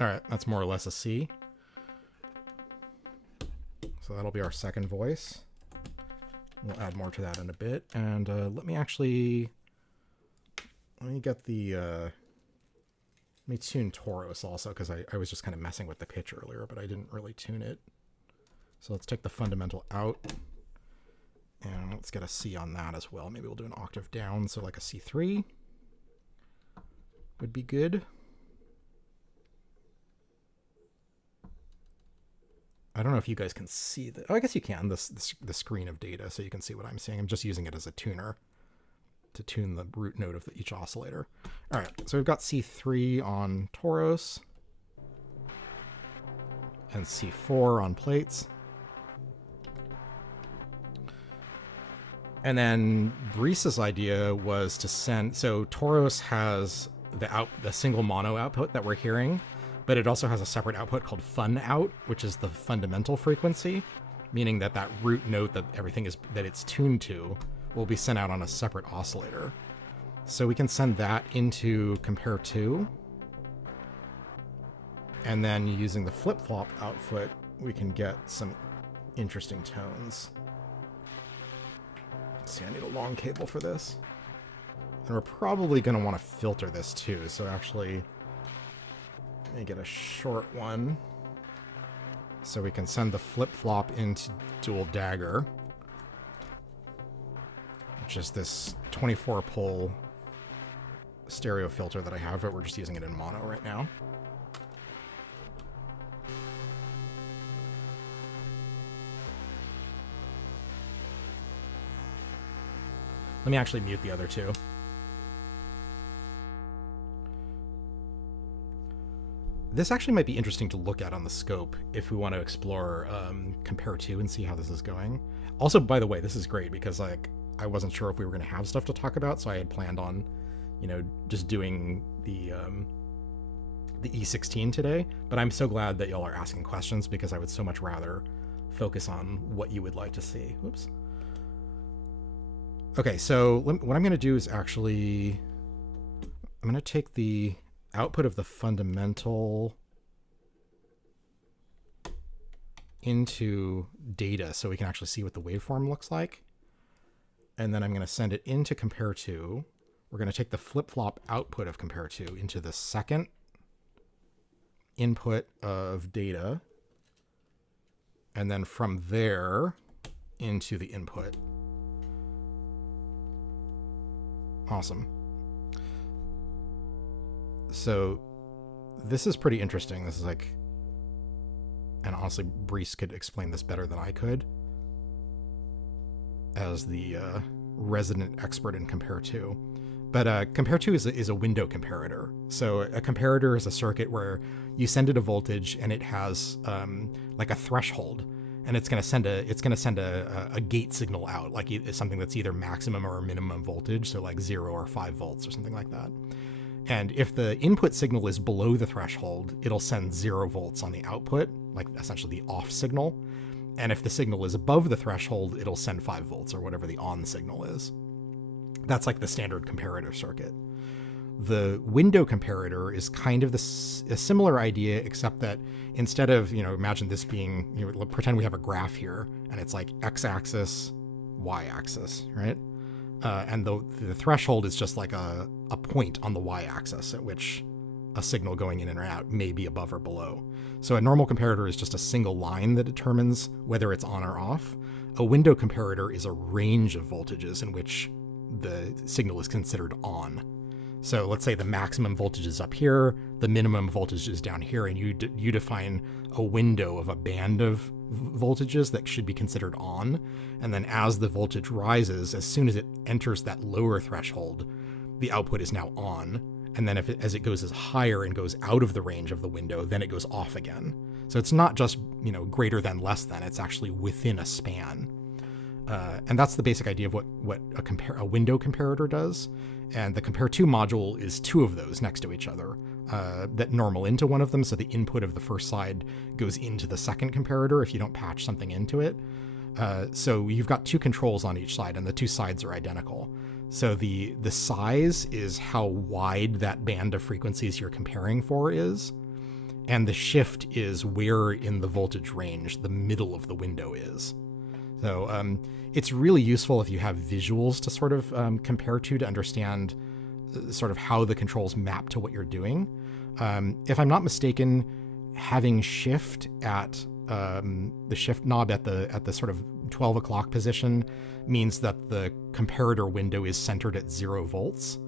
All right, that's more or less a C. So that'll be our second voice. We'll add more to that in a bit. And let me get the, let me tune Toros also, because I was just kind of messing with the pitch earlier, but I didn't really tune it. So let's take the fundamental out, and let's get a C on that as well. Maybe we'll do an octave down, so like a C3 would be good. I don't know if you guys can see that. Oh, I guess you can, the screen of data, so you can see what I'm seeing. I'm just using it as a tuner to tune the root note of each oscillator. All right, so we've got C3 on Toros and C4 on plates. And then Breese's idea was to send, so Toros has the single mono output that we're hearing, but it also has a separate output called fun out, which is the fundamental frequency, meaning that that root note that it's tuned to will be sent out on a separate oscillator. So we can send that into compare 2. And then using the flip-flop output, we can get some interesting tones. Let's see, I need a long cable for this. And we're probably going to want to filter this too. So actually, let me get a short one. So we can send the flip-flop into dual dagger, which is this 24-pole stereo filter that I have, but we're just using it in mono right now. Let me actually mute the other two. This actually might be interesting to look at on the scope if we want to explore compare 2 and see how this is going. Also, by the way, this is great because like I wasn't sure if we were going to have stuff to talk about, so I had planned on, just doing the E16 today. But I'm so glad that y'all are asking questions because I would so much rather focus on what you would like to see. Whoops. Okay, so what I'm going to do is actually, I'm going to take the output of the fundamental into data so we can actually see what the waveform looks like. And then I'm going to send it into compare 2. We're going to take the flip-flop output of compare 2 into the second input of data. And then from there into the input. Awesome. So this is pretty interesting. This is like, and honestly, Brees could explain this better than I could as the resident expert in Compare2. But Compare2 is a window comparator. So a comparator is a circuit where you send it a voltage and it has like a threshold, and it's going to send a gate signal out, like it's something that's either maximum or minimum voltage, so like 0 or 5 volts or something like that. And if the input signal is below the threshold, it'll send 0 volts on the output, like essentially the off signal. And if the signal is above the threshold, it'll send 5 volts or whatever the on signal is. That's like the standard comparator circuit. The window comparator is kind of a similar idea, except that instead of, imagine this being, pretend we have a graph here, and it's like x-axis, y-axis, right? And the threshold is just like a point on the y-axis at which a signal going in and out may be above or below. So a normal comparator is just a single line that determines whether it's on or off. A window comparator is a range of voltages in which the signal is considered on. So let's say the maximum voltage is up here, the minimum voltage is down here, and you define a window of a band of voltages that should be considered on. And then as the voltage rises, as soon as it enters that lower threshold, the output is now on. And then as it goes higher and goes out of the range of the window, then it goes off again. So it's not just, greater than, less than, it's actually within a span. And that's the basic idea of what a window comparator does. And the Compare2 module is 2 of those next to each other that normal into one of them. So the input of the first side goes into the second comparator if you don't patch something into it. So you've got 2 controls on each side, and the 2 sides are identical. So the size is how wide that band of frequencies you're comparing for is. And the shift is where in the voltage range the middle of the window is. So it's really useful if you have visuals to sort of compare to understand sort of how the controls map to what you're doing. If I'm not mistaken, having shift at the shift knob at the sort of 12 o'clock position means that the comparator window is centered at 0 volts.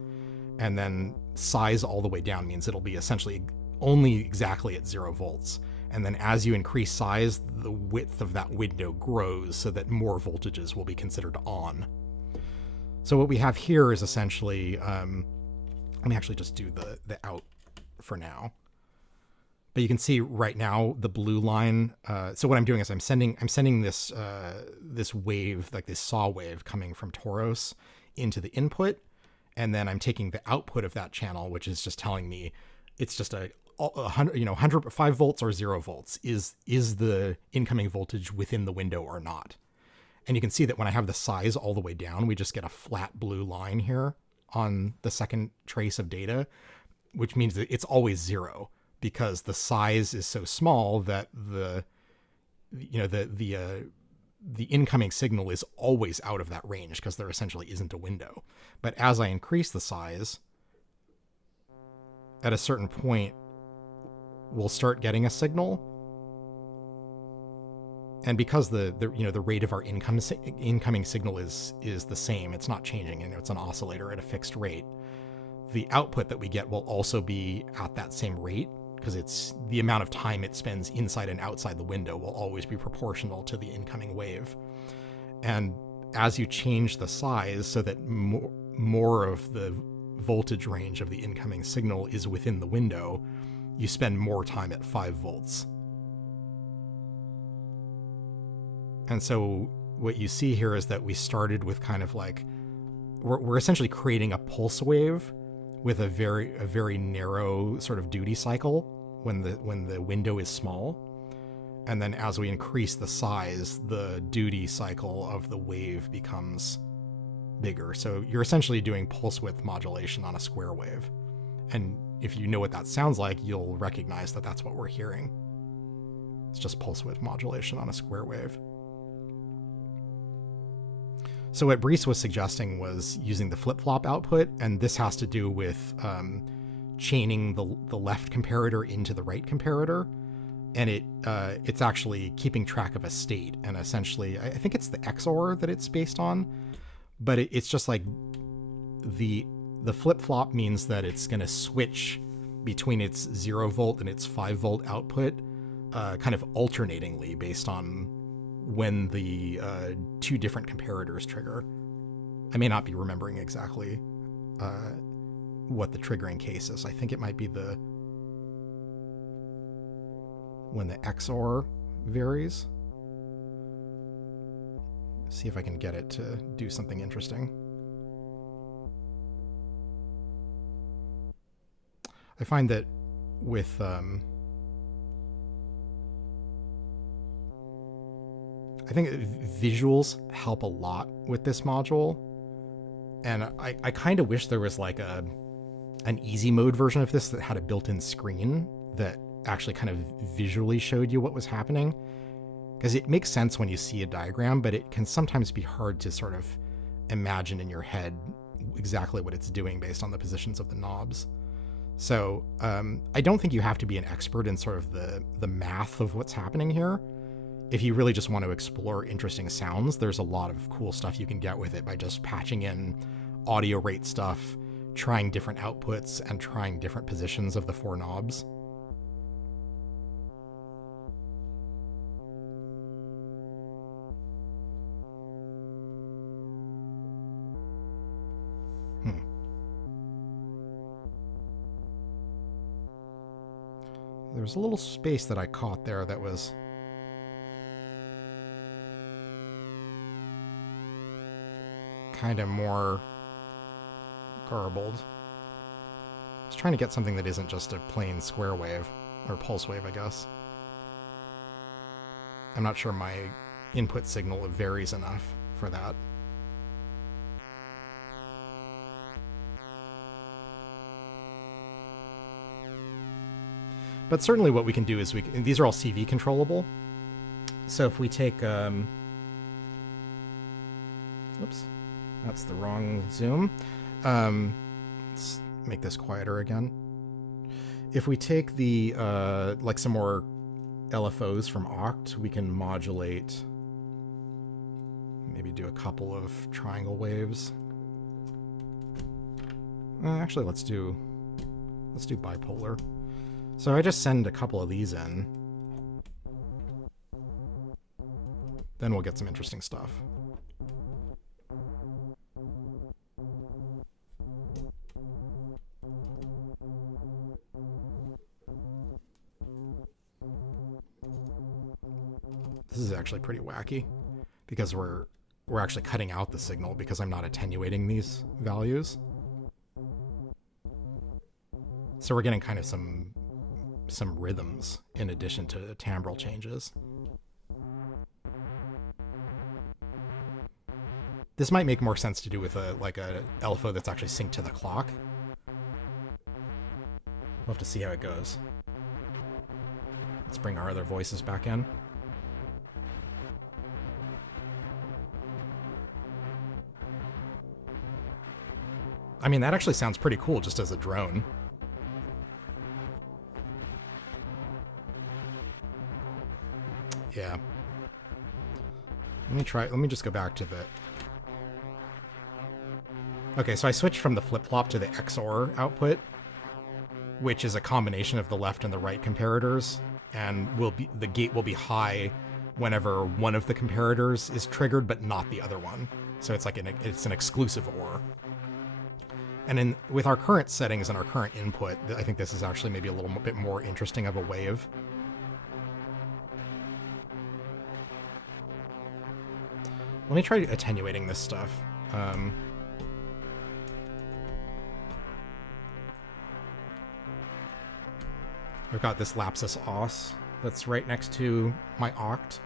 And then size all the way down means it'll be essentially only exactly at 0 volts. And then as you increase size, the width of that window grows so that more voltages will be considered on. So what we have here is essentially, let me actually just do the out for now. But you can see right now the blue line. So what I'm doing is I'm sending this this wave, like this saw wave coming from Toros into the input, and then I'm taking the output of that channel, which is just telling me it's just a 5 volts or 0 volts is the incoming voltage within the window or not. And you can see that when I have the size all the way down, we just get a flat blue line here on the second trace of data, which means that it's always 0 because the size is so small that the incoming signal is always out of that range because there essentially isn't a window. But as I increase the size, at a certain point, we'll start getting a signal. And because the rate of our incoming signal is the same, it's not changing, and it's an oscillator at a fixed rate, the output that we get will also be at that same rate, because it's the amount of time it spends inside and outside the window will always be proportional to the incoming wave. And as you change the size so that more of the voltage range of the incoming signal is within the window, you spend more time at 5 volts. And so what you see here is that we started with kind of like, we're essentially creating a pulse wave with a very narrow sort of duty cycle when the window is small. And then as we increase the size, the duty cycle of the wave becomes bigger. So you're essentially doing pulse width modulation on a square wave. And if you know what that sounds like, you'll recognize that that's what we're hearing. It's just pulse width modulation on a square wave. So what Brees was suggesting was using the flip-flop output, and this has to do with chaining the left comparator into the right comparator, and it's actually keeping track of a state. And essentially, I think it's the XOR that it's based on, but it's just like the flip-flop means that it's going to switch between its 0 volt and its 5 volt output, kind of alternatingly based on when the 2 different comparators trigger. I may not be remembering exactly what the triggering case is. I think it might be when the XOR varies. See if I can get it to do something interesting. I find that with I think visuals help a lot with this module, and I kind of wish there was like an easy mode version of this that had a built-in screen that actually kind of visually showed you what was happening, because it makes sense when you see a diagram, but it can sometimes be hard to sort of imagine in your head exactly what it's doing based on the positions of the knobs. So I don't think you have to be an expert in sort of the math of what's happening here. If you really just want to explore interesting sounds, there's a lot of cool stuff you can get with it by just patching in audio rate stuff, trying different outputs, and trying different positions of the 4 knobs. There's a little space that I caught there that was kind of more garbled. I was trying to get something that isn't just a plain square wave, or pulse wave, I guess. I'm not sure my input signal varies enough for that. But certainly what we can do is these are all CV controllable. So if we take, oops, that's the wrong zoom. Let's make this quieter again. If we take the, like some more LFOs from Øchd, we can modulate, maybe do a couple of triangle waves. Actually, let's do bipolar. So I just send a couple of these in. Then we'll get some interesting stuff. This is actually pretty wacky because we're actually cutting out the signal because I'm not attenuating these values. So we're getting kind of some rhythms in addition to timbral changes. This might make more sense to do with a LFO that's actually synced to the clock. We'll have to see how it goes. Let's bring our other voices back in. I mean, that actually sounds pretty cool just as a drone. Yeah. Let me just go back to the... Okay, so I switched from the flip-flop to the XOR output, which is a combination of the left and the right comparators, and the gate will be high whenever one of the comparators is triggered, but not the other one. So it's like it's an exclusive OR. And with our current settings and our current input, I think this is actually maybe a little bit more interesting of a wave. Let me try attenuating this stuff. I've got this lapsus os that's right next to my Øchd,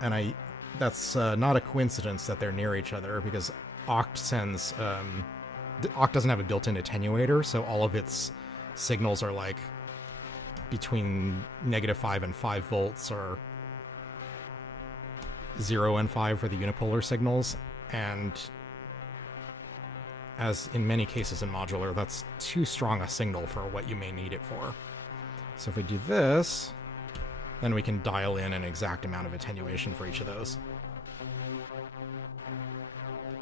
and that's not a coincidence that they're near each other, because Øchd sends Øchd doesn't have a built-in attenuator, so all of its signals are like between -5 and 5 volts, or 0 and 5 for the unipolar signals, and as in many cases in modular, that's too strong a signal for what you may need it for. So if we do this, then we can dial in an exact amount of attenuation for each of those.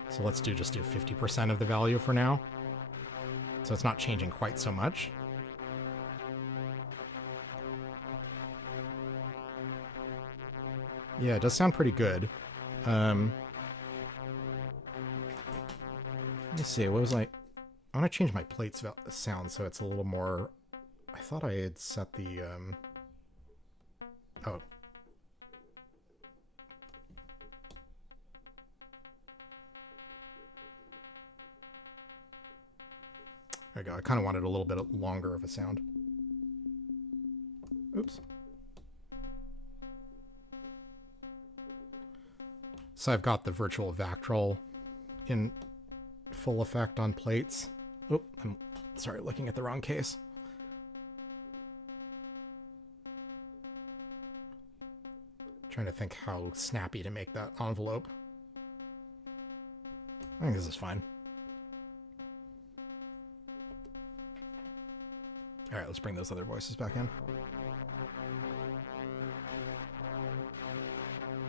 So let's just do 50% of the value for now. So it's not changing quite so much. Yeah, it does sound pretty good. Let me see, what was I want to change my plates sound so it's a little more... I thought I had set the... Oh. There we go. I kind of wanted a little bit longer of a sound. Oops. So I've got the virtual Vactrol in full effect on plates. Oh, I'm sorry, looking at the wrong case. Trying to think how snappy to make that envelope. I think this is fine. All right, let's bring those other voices back in.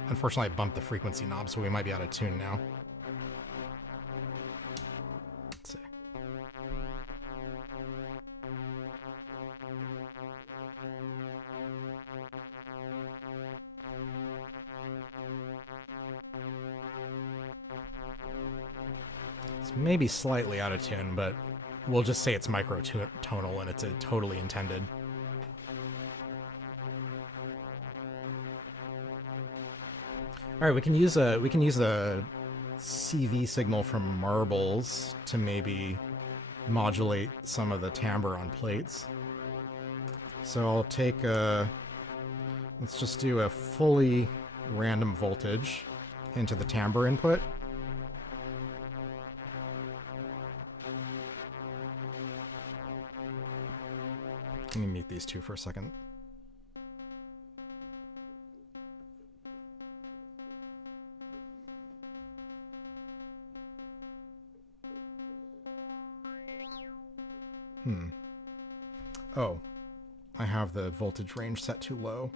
Unfortunately, I bumped the frequency knob, so we might be out of tune now. Let's see. It's maybe slightly out of tune, but we'll just say it's microtonal and it's totally intended. All right, we can use a CV signal from marbles to maybe modulate some of the timbre on plates. So I'll take let's just do a fully random voltage into the timbre input. Let me mute these two for a second. Oh, I have the voltage range set too low.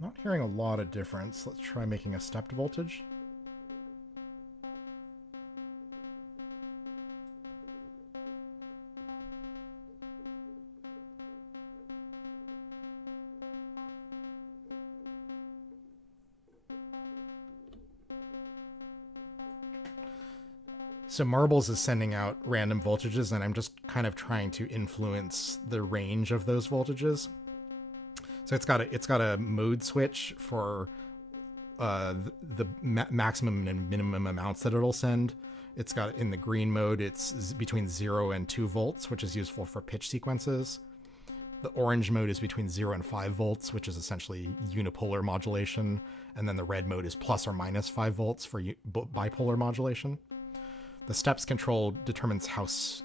Not hearing a lot of difference. Let's try making a stepped voltage. So Marbles is sending out random voltages, and I'm just kind of trying to influence the range of those voltages. So it's got a mode switch for the maximum and minimum amounts that it'll send. It's got, in the green mode, it's between 0 and 2 volts, which is useful for pitch sequences. The orange mode is between 0 and 5 volts, which is essentially unipolar modulation. And then the red mode is plus or minus 5 volts for bipolar modulation. The steps control determines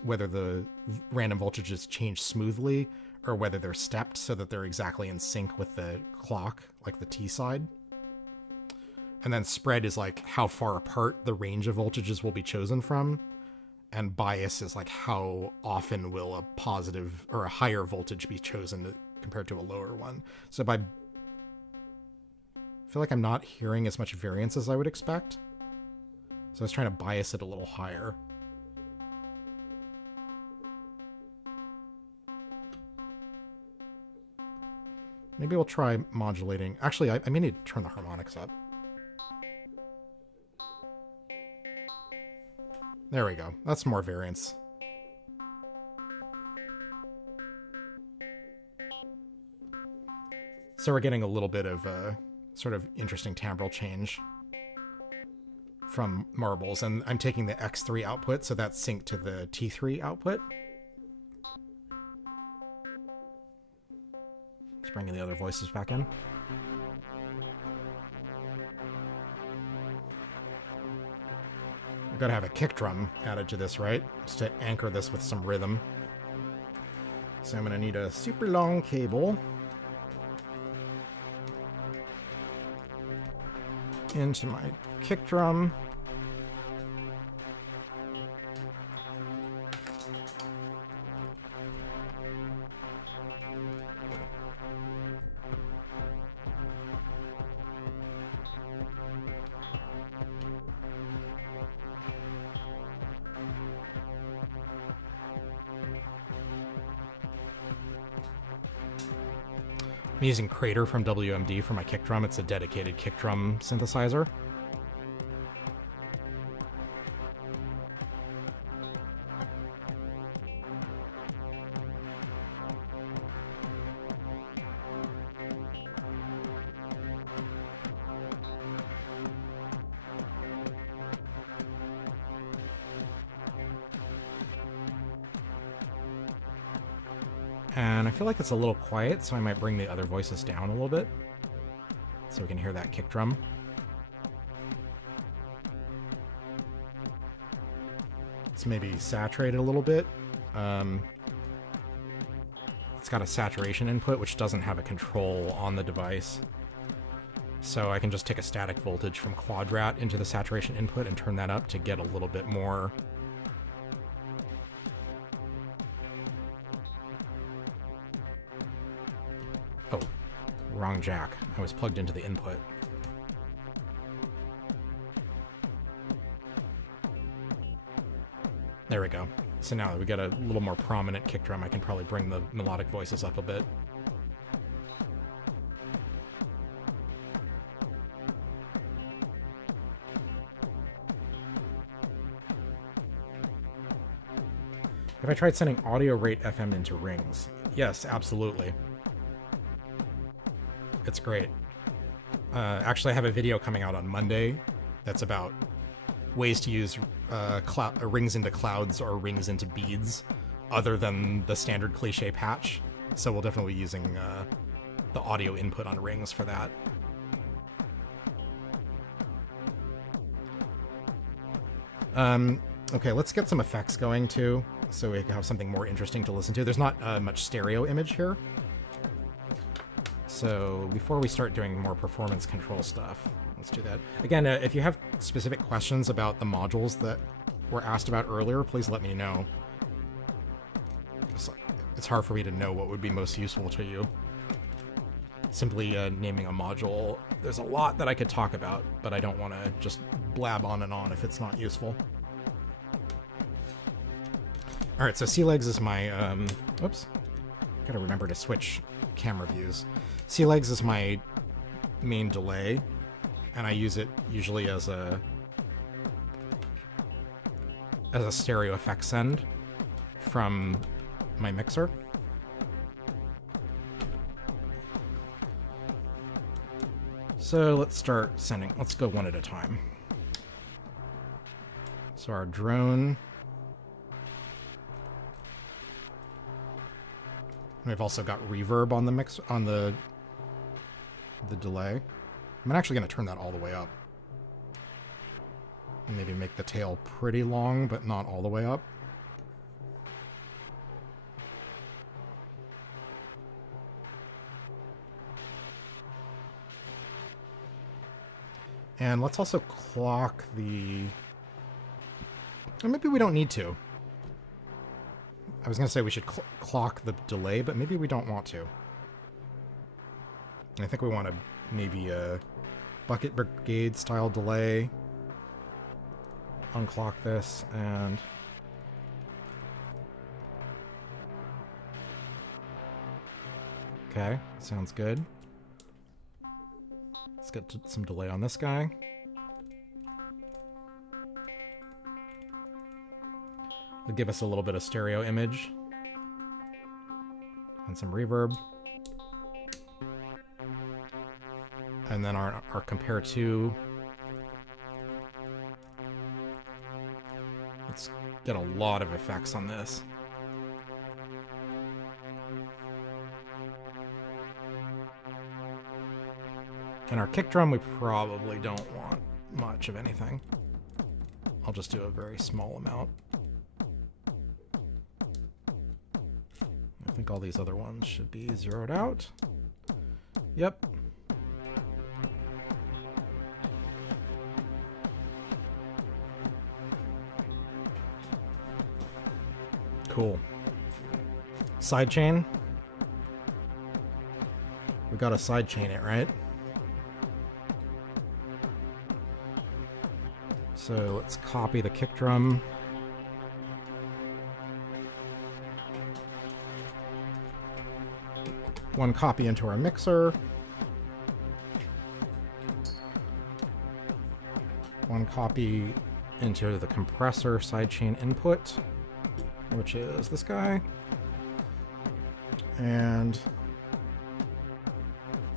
whether the random voltages change smoothly or whether they're stepped so that they're exactly in sync with the clock, like the T side. And then spread is like how far apart the range of voltages will be chosen from. And bias is like how often will a positive or a higher voltage be chosen compared to a lower one. So I feel like I'm not hearing as much variance as I would expect. So I was trying to bias it a little higher. Maybe we'll try modulating. Actually, I may need to turn the harmonics up. There we go. That's more variance. So we're getting a little bit of a sort of interesting timbral change from Marbles, and I'm taking the X3 output, so that's synced to the T3 output. Let's bring in the other voices back in. We've got to have a kick drum added to this, right? Just to anchor this with some rhythm. So I'm going to need a super long cable into my kick drum. I'm using Crater from WMD for my kick drum. It's a dedicated kick drum synthesizer. And I feel like it's a little quiet, so I might bring the other voices down a little bit so we can hear that kick drum. Let's maybe saturate it a little bit. It's got a saturation input, which doesn't have a control on the device. So I can just take a static voltage from Quadrat into the saturation input and turn that up to get a little bit more. Oh, wrong jack. I was plugged into the input. There we go. So now that we get a little more prominent kick drum, I can probably bring the melodic voices up a bit. Have I tried sending audio rate FM into rings? Yes, absolutely. It's great. Actually, I have a video coming out on Monday that's about ways to use rings into clouds or rings into beads other than the standard cliche patch. So we'll definitely be using the audio input on rings for that. Okay, let's get some effects going too, so we can have something more interesting to listen to. There's not much stereo image here. So before we start doing more performance control stuff, let's do that. Again, if you have specific questions about the modules that were asked about earlier, please let me know. It's hard for me to know what would be most useful to you. Simply naming a module, there's a lot that I could talk about, but I don't want to just blab on and on if it's not useful. All right, so C-Legs is my, oops, gotta remember to switch camera views. C-Legs is my main delay, and I use it usually as a stereo effect send from my mixer. So let's start sending. Let's go one at a time. So our drone. We've also got reverb on the mix on the delay. I'm actually going to turn that all the way up. And maybe make the tail pretty long, but not all the way up. And let's also clock the... Or maybe we don't need to. I was going to say we should clock the delay, but maybe we don't want to. I think we want to maybe a bucket brigade style delay. Unclock this and... Okay, sounds good. Let's get some delay on this guy. It'll give us a little bit of stereo image. And some reverb. And then our compare to. Let's get a lot of effects on this. And our kick drum, we probably don't want much of anything. I'll just do a very small amount. I think all these other ones should be zeroed out. Yep. Cool. Sidechain. We gotta sidechain it, right? So let's copy the kick drum. one copy into our mixer. One copy into the compressor sidechain input, which is this guy. And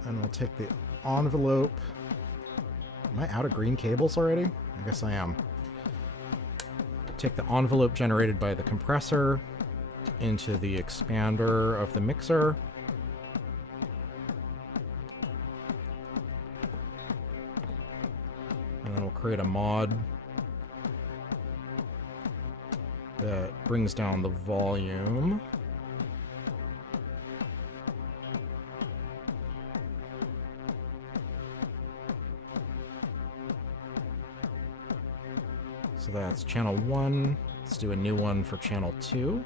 then we'll take the envelope. Am I out of green cables already? I guess I am. Take the envelope generated by the compressor into the expander of the mixer. And then we'll create a mod that brings down the volume. So that's channel 1. Let's do a new one for channel 2.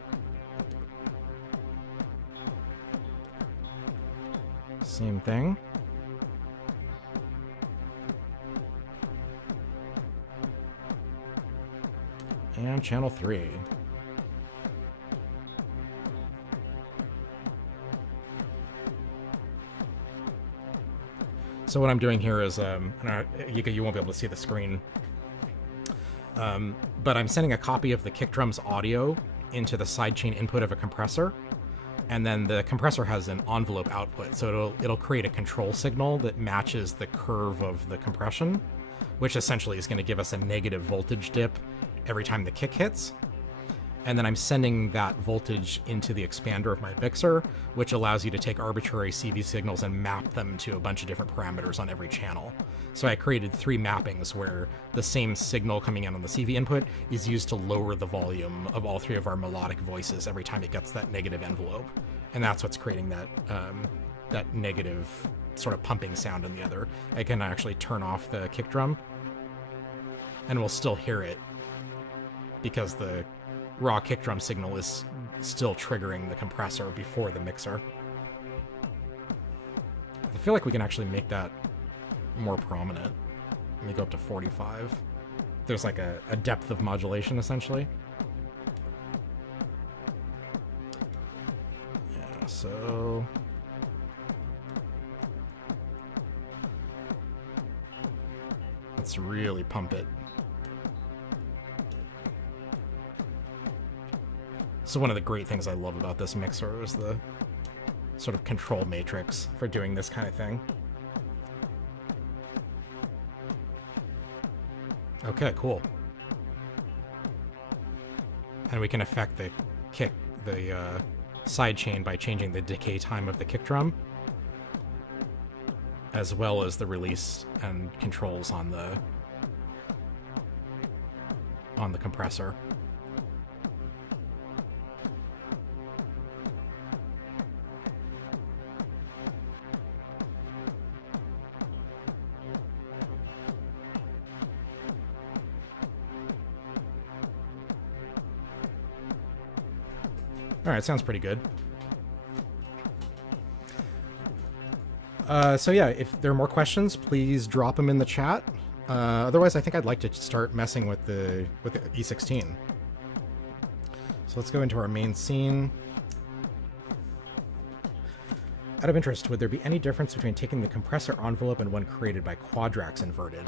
Same thing. And channel 3. So what I'm doing here is, you won't be able to see the screen, but I'm sending a copy of the kick drum's audio into the sidechain input of a compressor, and then the compressor has an envelope output, so it'll create a control signal that matches the curve of the compression, which essentially is going to give us a negative voltage dip every time the kick hits. And then I'm sending that voltage into the expander of my mixer, which allows you to take arbitrary CV signals and map them to a bunch of different parameters on every channel. So I created 3 mappings where the same signal coming in on the CV input is used to lower the volume of all 3 of our melodic voices every time it gets that negative envelope. And that's what's creating that, that negative sort of pumping sound in the other. I can actually turn off the kick drum, and we'll still hear it because the raw kick drum signal is still triggering the compressor before the mixer. I feel like we can actually make that more prominent. Let me go up to 45. There's like a depth of modulation, essentially. Yeah, so... let's really pump it. So one of the great things I love about this mixer is the sort of control matrix for doing this kind of thing. Okay, cool. And we can affect the side chain by changing the decay time of the kick drum, as well as the release and controls on the compressor. All right, sounds pretty good. So yeah, if there are more questions, please drop them in the chat. Otherwise, I think I'd like to start messing with the E16. So let's go into our main scene. Out of interest, would there be any difference between taking the compressor envelope and one created by Quadrax inverted?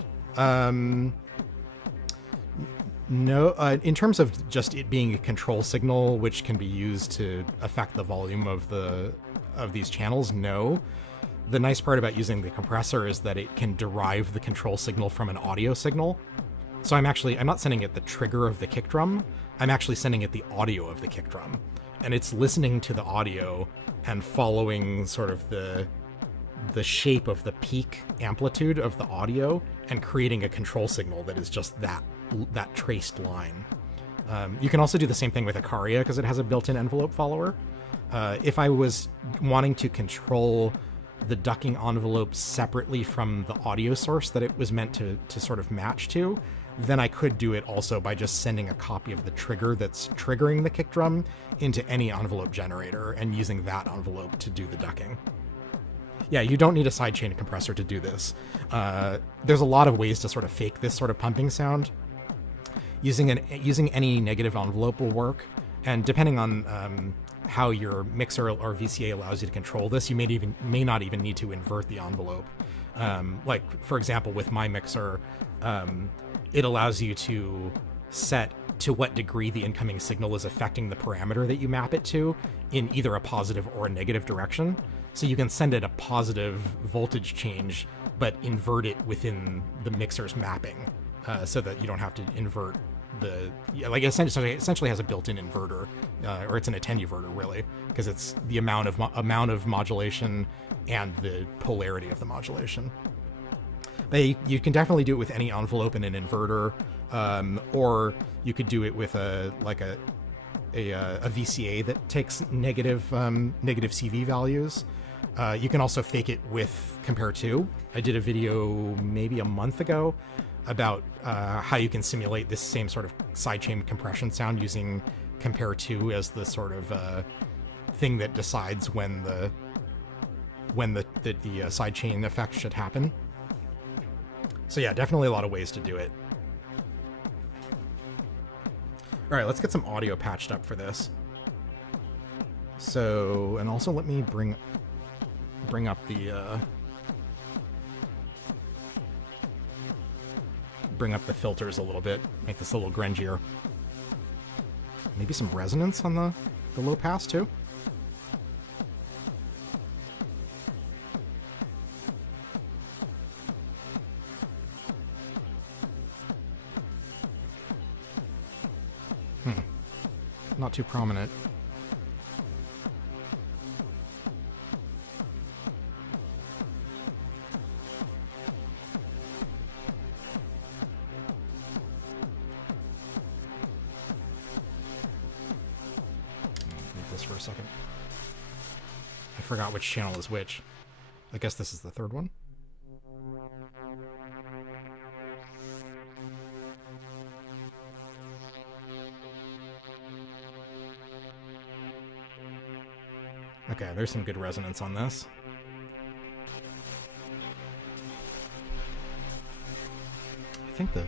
No, in terms of just it being a control signal which can be used to affect the volume of these channels, no. The nice part about using the compressor is that it can derive the control signal from an audio signal. So I'm not sending it the trigger of the kick drum, I'm actually sending it the audio of the kick drum. And it's listening to the audio and following sort of the shape of the peak amplitude of the audio and creating a control signal that is just that traced line. You can also do the same thing with Icaria because it has a built-in envelope follower. If I was wanting to control the ducking envelope separately from the audio source that it was meant to sort of match to, then I could do it also by just sending a copy of the trigger that's triggering the kick drum into any envelope generator and using that envelope to do the ducking. Yeah, you don't need a sidechain compressor to do this. There's a lot of ways to sort of fake this sort of pumping sound. Using any negative envelope will work, and depending on how your mixer or VCA allows you to control this, you may not even need to invert the envelope. Like, for example, with my mixer, it allows you to set to what degree the incoming signal is affecting the parameter that you map it to in either a positive or a negative direction. So you can send it a positive voltage change, but invert it within the mixer's mapping, so that you don't have to invert like it essentially has a built-in inverter, or it's an attenuverter really, because it's the amount of modulation and the polarity of the modulation. But you can definitely do it with any envelope and an inverter, or you could do it with a VCA that takes negative CV values. You can also fake it with Compare 2. I did a video maybe a month ago about how you can simulate this same sort of sidechain compression sound using Compare 2 as the sort of thing that decides when the sidechain effect should happen. So yeah, definitely a lot of ways to do it. All right, let's get some audio patched up for this. So, and also let me bring up the filters a little bit, make this a little grungier. Maybe some resonance on the low pass too. Not too prominent. Leave this for a second. I forgot which channel is which. I guess this is the third one. Okay, there's some good resonance on this. I think the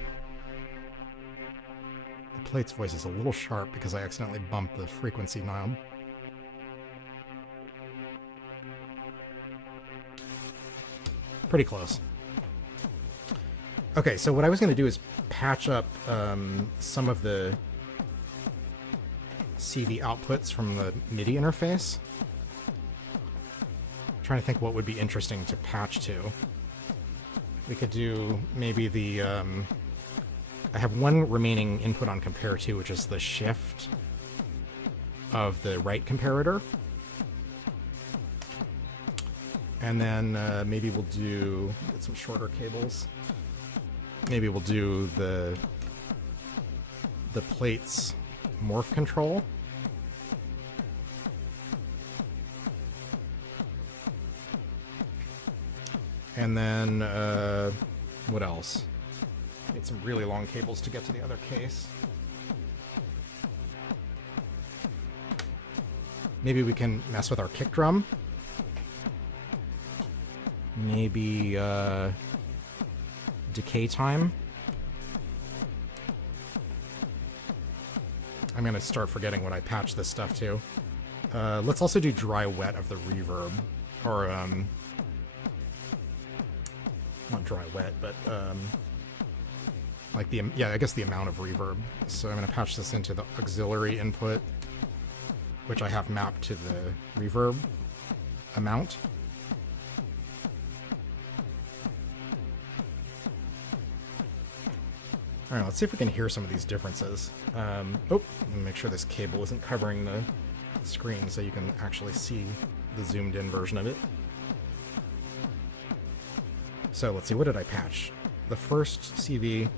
Plaits voice is a little sharp because I accidentally bumped the frequency knob. Pretty close. Okay, so what I was going to do is patch up some of the CV outputs from the MIDI interface. Trying to think what would be interesting to patch to. We could do maybe the I have one remaining input on Compare 2, which is the shift of the right comparator. And then maybe we'll get some shorter cables. Maybe we'll do the Plaits morph control. And then, what else? Need some really long cables to get to the other case. Maybe we can mess with our kick drum. Maybe, decay time. I'm gonna start forgetting what I patched this stuff to. Let's also do dry wet of the reverb. Or, not dry wet, but like I guess the amount of reverb. So I'm going to patch this into the auxiliary input, which I have mapped to the reverb amount. All right, let's see if we can hear some of these differences. Let me make sure this cable isn't covering the screen so you can actually see the zoomed in version of it. So let's see, what did I patch? The first CV.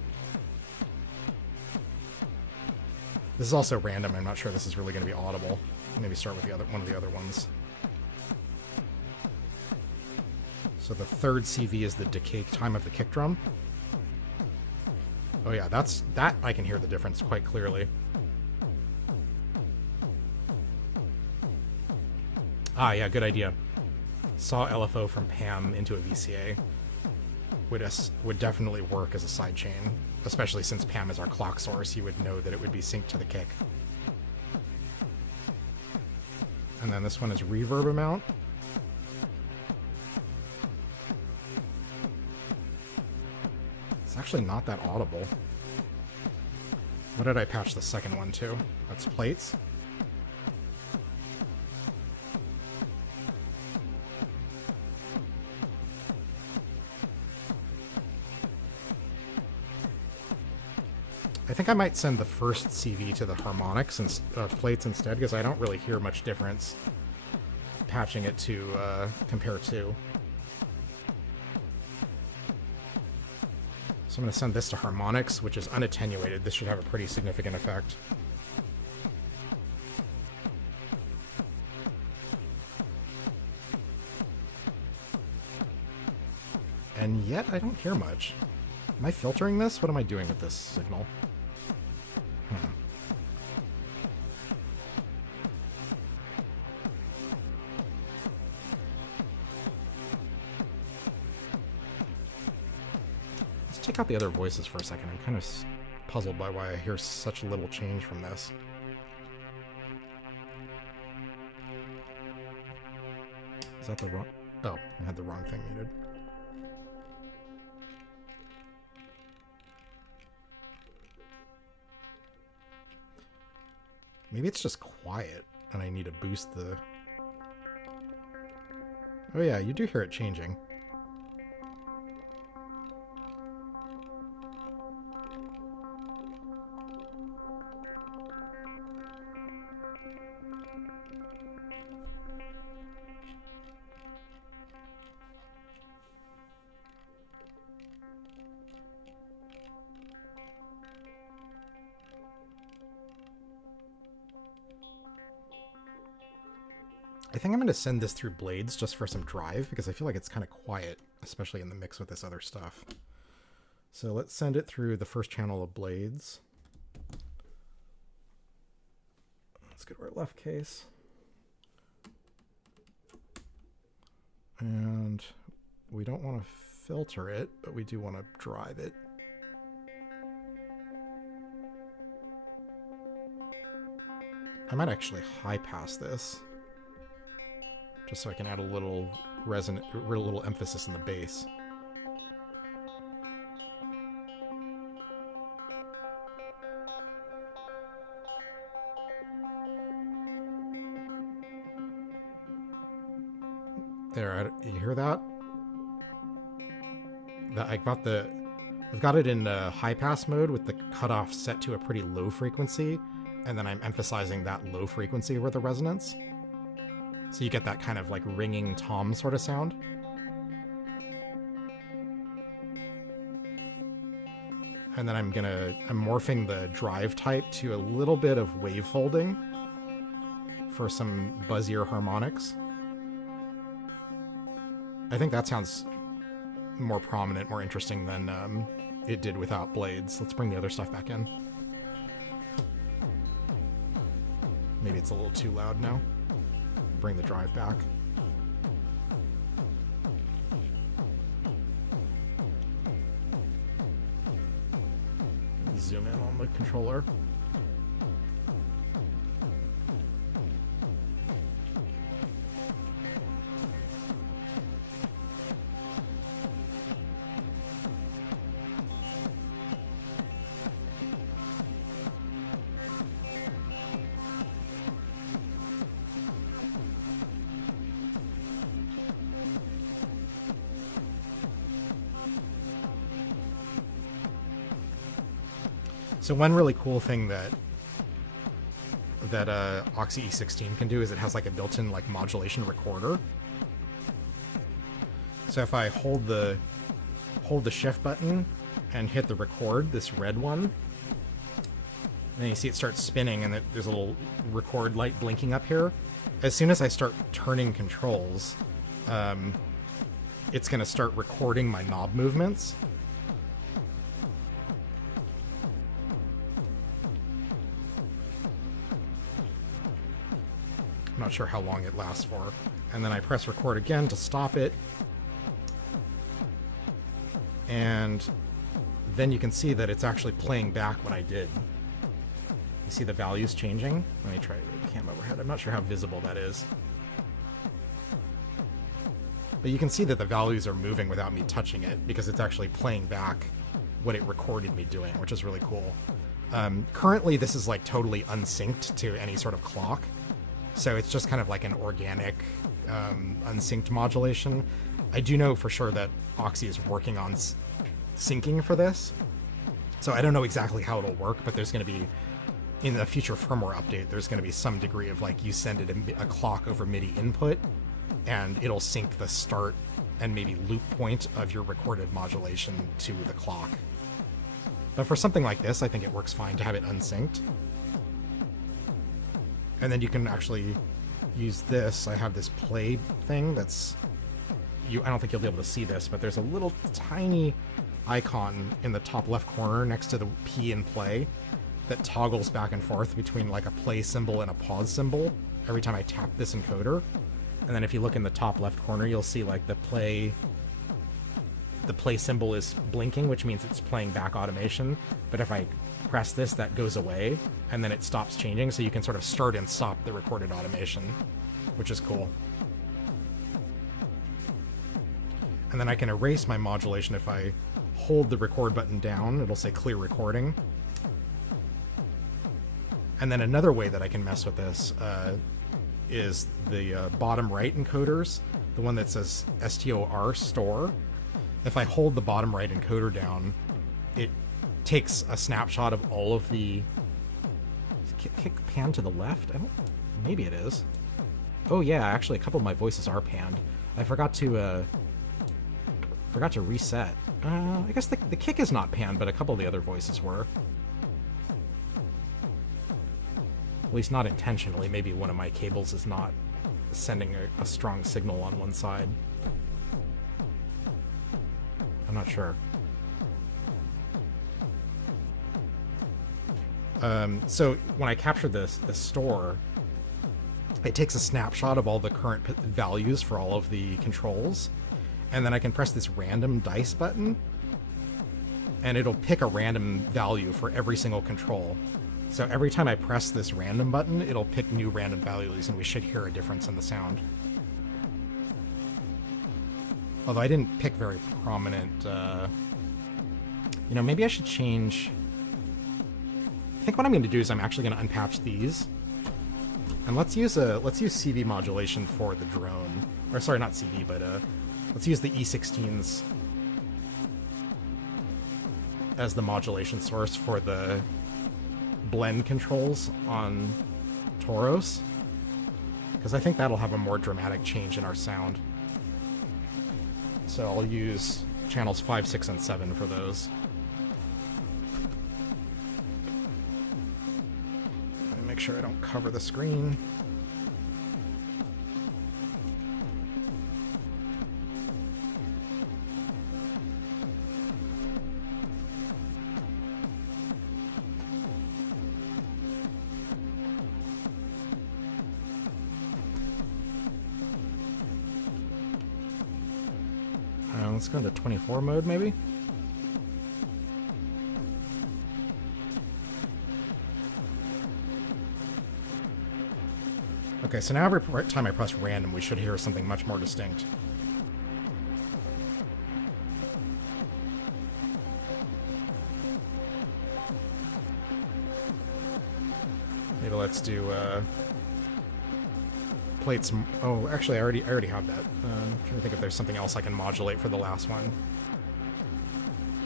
This is also random. I'm not sure this is really going to be audible. Maybe start with one of the other ones. So the third CV is the decay time of the kick drum. Oh yeah, that I can hear the difference quite clearly. Ah yeah, good idea. Saw LFO from PAM into a VCA. Would definitely work as a sidechain, especially since PAM is our clock source. You would know that it would be synced to the kick. And then this one is reverb amount. It's actually not that audible. What did I patch the second one to? That's plates. I think I might send the first CV to the harmonics and plates instead, because I don't really hear much difference patching it to compare to. So I'm going to send this to harmonics, which is unattenuated. This should have a pretty significant effect. And yet I don't hear much. Am I filtering this? What am I doing with this signal? Check out the other voices for a second. I'm kind of puzzled by why I hear such little change from this. Is that the wrong... Oh, I had the wrong thing muted. Maybe it's just quiet and I need to boost the... Oh yeah, you do hear it changing. I think I'm going to send this through Blades just for some drive, because I feel like it's kind of quiet, especially in the mix with this other stuff. So let's send it through the first channel of Blades. Let's go to our left case. And we don't want to filter it, but we do want to drive it. I might actually high pass this, just so I can add a little resonant, a little emphasis in the bass. There, you hear that? I've got it in high pass mode with the cutoff set to a pretty low frequency, and then I'm emphasizing that low frequency with the resonance. So you get that kind of like ringing tom sort of sound. And then I'm morphing the drive type to a little bit of wave folding for some buzzier harmonics. I think that sounds more prominent, more interesting than it did without Blades. Let's bring the other stuff back in. Maybe it's a little too loud now. Bring the drive back. Zoom in on the controller. So one really cool thing that OXI E16 can do is it has like a built-in like modulation recorder. So if I hold the shift button and hit the record, this red one, then you see it starts spinning and there's a little record light blinking up here. As soon as I start turning controls, it's going to start recording my knob movements. I'm not sure how long it lasts for. And then I press record again to stop it. And then you can see that it's actually playing back what I did. You see the values changing? Let me try it. cam overhead. I'm not sure how visible that is. But you can see that the values are moving without me touching it because it's actually playing back what it recorded me doing, which is really cool. Currently, this is like totally unsynced to any sort of clock. So it's just kind of like an organic, unsynced modulation. I do know for sure that OXI is working on syncing for this. So I don't know exactly how it'll work, but there's going to be, in the future firmware update, there's going to be some degree of like you send it a clock over MIDI input, and it'll sync the start and maybe loop point of your recorded modulation to the clock. But for something like this, I think it works fine to have it unsynced. And then you can actually use this. I have this play thing that's... I don't think you'll be able to see this, but there's a little tiny icon in the top left corner next to the P in play that toggles back and forth between like a play symbol and a pause symbol every time I tap this encoder. And then if you look in the top left corner, you'll see like the play symbol is blinking, which means it's playing back automation. But if I press this, that goes away, and then it stops changing, so you can sort of start and stop the recorded automation, which is cool. And then I can erase my modulation if I hold the record button down. It'll say clear recording. And then another way that I can mess with this is the bottom right encoders, the one that says STOR, store. If I hold the bottom right encoder down, it takes a snapshot of all of the... Kick pan to the left? Maybe it is. Oh yeah, actually a couple of my voices are panned. I forgot to reset. I guess the kick is not panned, but a couple of the other voices were. At least not intentionally. Maybe one of my cables is not sending a strong signal on one side. I'm not sure. So when I capture the store, it takes a snapshot of all the current values for all of the controls, and then I can press this random dice button, and it'll pick a random value for every single control. So every time I press this random button, it'll pick new random values, and we should hear a difference in the sound. Although I didn't pick very prominent, maybe I should change... I think what I'm going to do is I'm actually going to unpatch these. And let's use CV modulation for the drone. Or sorry, not CV, but let's use the E16s as the modulation source for the blend controls on Toros, because I think that'll have a more dramatic change in our sound. So I'll use channels 5, 6, and 7 for those. Make sure I don't cover the screen. Let's go into 24 mode, maybe? Okay, so now every time I press random, we should hear something much more distinct. Maybe let's do Plaits. Oh, actually, I already have that. I'm trying to think if there's something else I can modulate for the last one.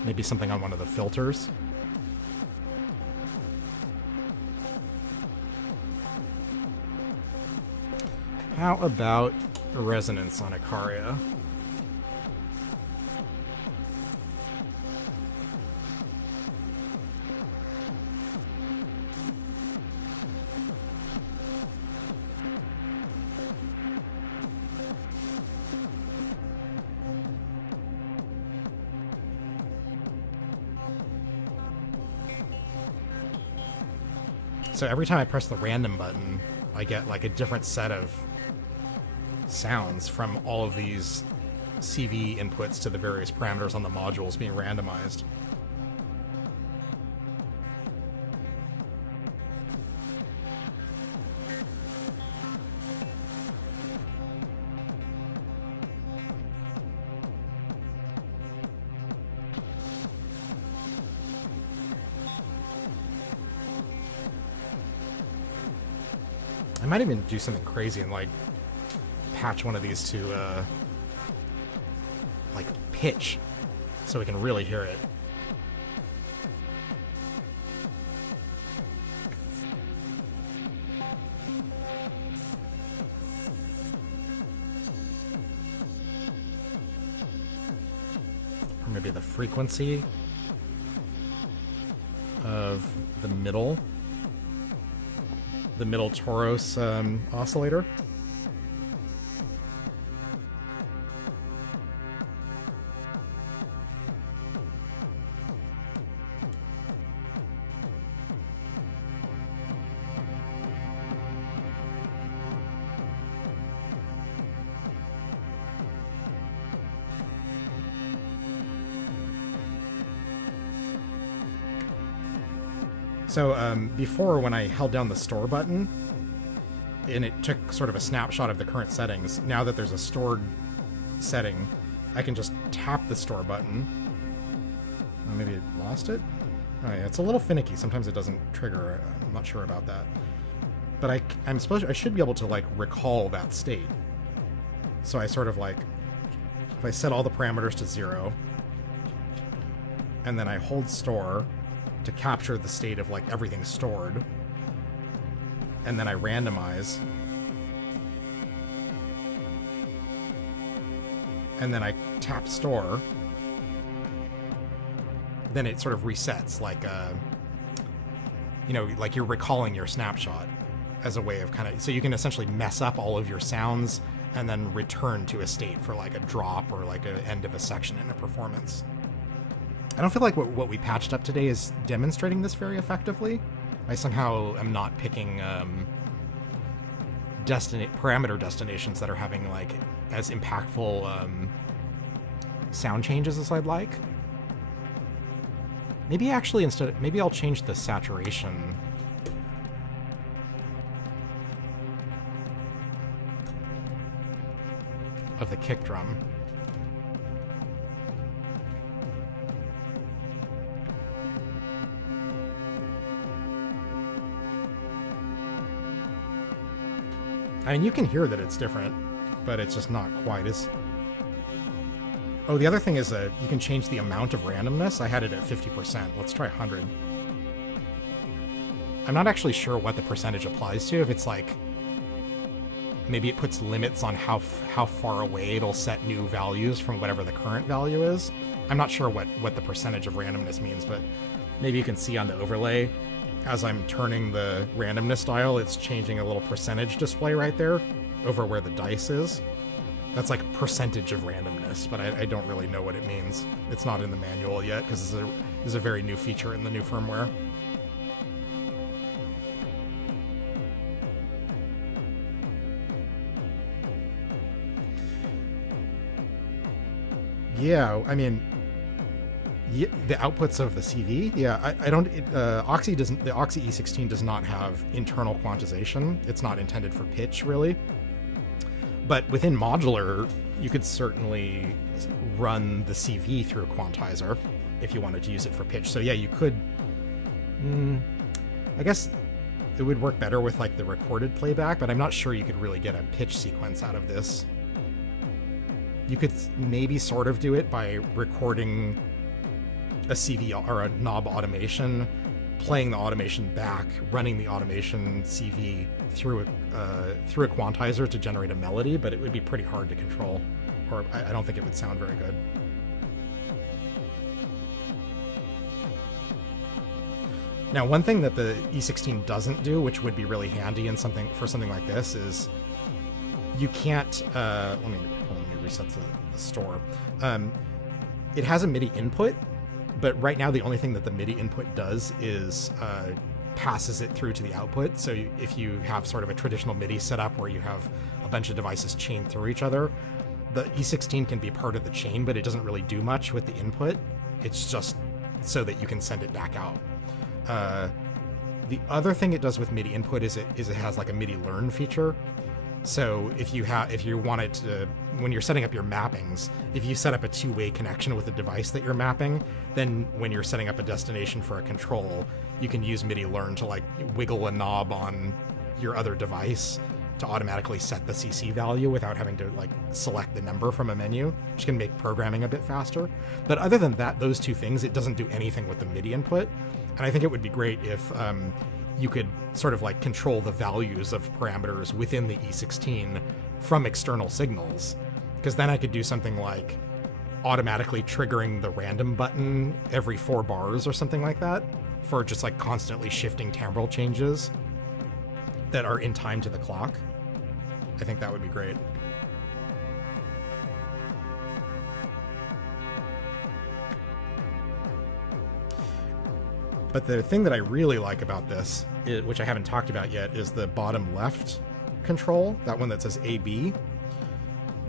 Maybe something on one of the filters. How about resonance on Icaria? So every time I press the random button, I get like a different set of sounds from all of these CV inputs to the various parameters on the modules being randomized. I might even do something crazy and like patch one of these to like pitch so we can really hear it. Or maybe the frequency of the middle Toros oscillator. So before, when I held down the store button and it took sort of a snapshot of the current settings, now that there's a stored setting, I can just tap the store button. Oh, maybe it lost it? Oh yeah, it's a little finicky. Sometimes it doesn't trigger. I'm not sure about that. But I should be able to like recall that state. So I sort of like, if I set all the parameters to 0, and then I hold store to capture the state of like everything stored, and then I randomize, and then I tap store, then it sort of resets, like you know, like you're recalling your snapshot as a way of kind of, so you can essentially mess up all of your sounds and then return to a state for like a drop or like an end of a section in a performance. I don't feel like what we patched up today is demonstrating this very effectively. I somehow am not picking parameter destinations that are having like as impactful sound changes as I'd like. Maybe actually maybe I'll change the saturation. Of the kick drum. I mean, you can hear that it's different, but it's just not quite as... Oh, the other thing is that you can change the amount of randomness. I had it at 50%. Let's try 100. I'm not actually sure what the percentage applies to. If it's like... Maybe it puts limits on how far away it'll set new values from whatever the current value is. I'm not sure what the percentage of randomness means, but maybe you can see on the overlay, as I'm turning the randomness dial, it's changing a little percentage display right there over where the dice is. That's like percentage of randomness, but I don't really know what it means. It's not in the manual yet because this is a very new feature in the new firmware. Yeah, I mean, yeah, the outputs of the CV. Yeah, I don't. OXI doesn't. The OXI E16 does not have internal quantization. It's not intended for pitch, really. But within modular, you could certainly run the CV through a quantizer if you wanted to use it for pitch. So yeah, you could. I guess it would work better with like the recorded playback, but I'm not sure you could really get a pitch sequence out of this. You could maybe sort of do it by recording a CV or a knob automation, playing the automation back, running the automation CV through a quantizer to generate a melody, but it would be pretty hard to control, or I don't think it would sound very good. Now, one thing that the E16 doesn't do, which would be really handy in something like this, is you can't. Let me reset the store. It has a MIDI input, but right now the only thing that the MIDI input does is passes it through to the output. So if you have sort of a traditional MIDI setup where you have a bunch of devices chained through each other, the E16 can be part of the chain, but it doesn't really do much with the input. It's just so that you can send it back out. The other thing it does with MIDI input is it has like a MIDI learn feature. So if you want it to, when you're setting up your mappings, if you set up a two-way connection with the device that you're mapping, then when you're setting up a destination for a control, you can use MIDI learn to like wiggle a knob on your other device to automatically set the CC value without having to like select the number from a menu, which can make programming a bit faster. But other than that, those two things, it doesn't do anything with the MIDI input. And I think it would be great if you could sort of like control the values of parameters within the E16 from external signals, because then I could do something like automatically triggering the random button every 4 bars or something like that for just like constantly shifting timbral changes that are in time to the clock. I think that would be great. But the thing that I really like about this, which I haven't talked about yet, is the bottom left control, that one that says AB.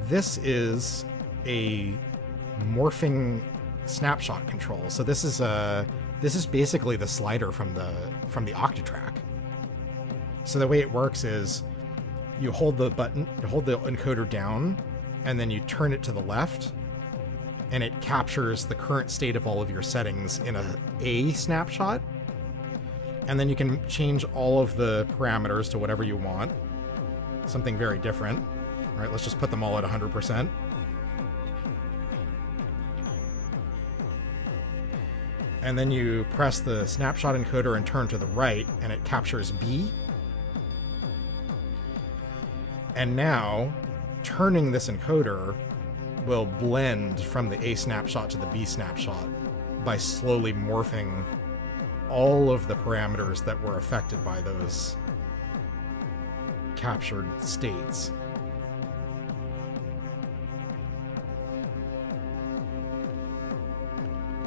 This is a morphing snapshot control. So this is basically the slider from the Øchd track. So the way it works is you hold the button, you hold the encoder down, and then you turn it to the left, and it captures the current state of all of your settings in a snapshot. And then you can change all of the parameters to whatever you want. Something very different. All right, let's just put them all at 100%. And then you press the snapshot encoder and turn to the right, and it captures B. And now, turning this encoder will blend from the A snapshot to the B snapshot by slowly morphing all of the parameters that were affected by those captured states.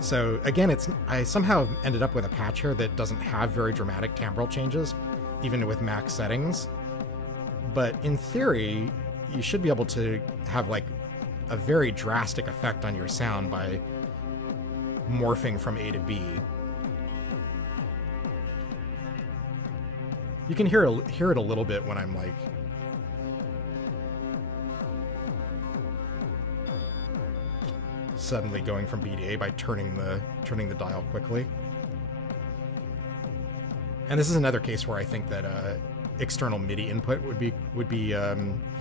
So again, I somehow ended up with a patch here that doesn't have very dramatic timbral changes, even with max settings. But in theory, you should be able to have like a very drastic effect on your sound by morphing from A to B. You can hear it a little bit when I'm like suddenly going from B to A by turning the dial quickly. And this is another case where I think that external MIDI input would be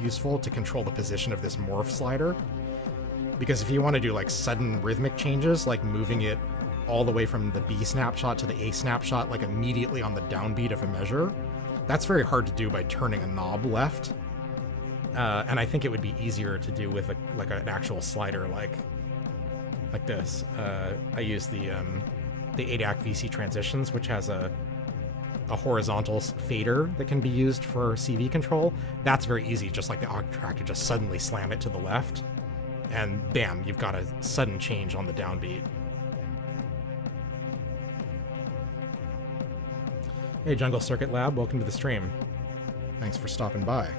useful to control the position of this morph slider. Because if you want to do like sudden rhythmic changes, like moving it all the way from the B snapshot to the A snapshot, like immediately on the downbeat of a measure, that's very hard to do by turning a knob left. And I think it would be easier to do with an actual slider like this. I use the ADAC VC Transitions, which has a horizontal fader that can be used for CV control. That's very easy, just like the Øchd track, to just suddenly slam it to the left, and bam, you've got a sudden change on the downbeat. Hey, Jungle Circuit Lab, welcome to the stream. Thanks for stopping by.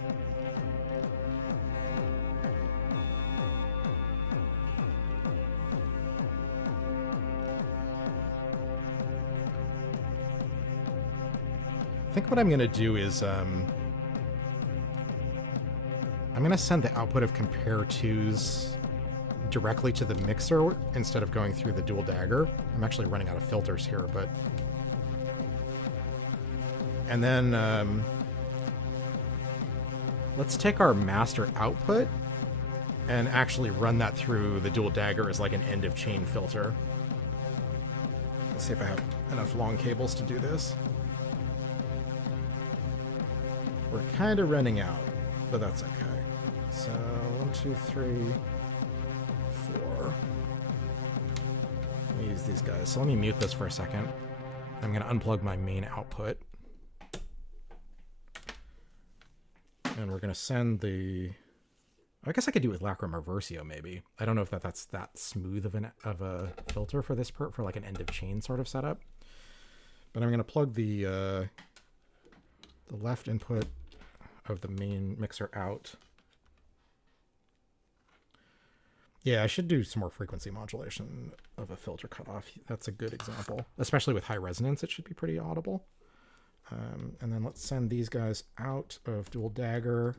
I think what I'm going to do is I'm going to send the output of compare twos directly to the mixer instead of going through the dual dagger. I'm actually running out of filters here, but... And then let's take our master output and actually run that through the dual dagger as like an end of chain filter. Let's see if I have enough long cables to do this. We're kind of running out, but that's okay. So 1, 2, 3, 4. Let me use these guys. So let me mute this for a second. I'm going to unplug my main output. And we're going to send the... I guess I could do it with Lacrima Versio, maybe. I don't know if that's that smooth of a filter for this for like an end of chain sort of setup. But I'm going to plug the left input of the main mixer out. Yeah, I should do some more frequency modulation of a filter cutoff. That's a good example. Especially with high resonance, it should be pretty audible. And then let's send these guys out of dual dagger.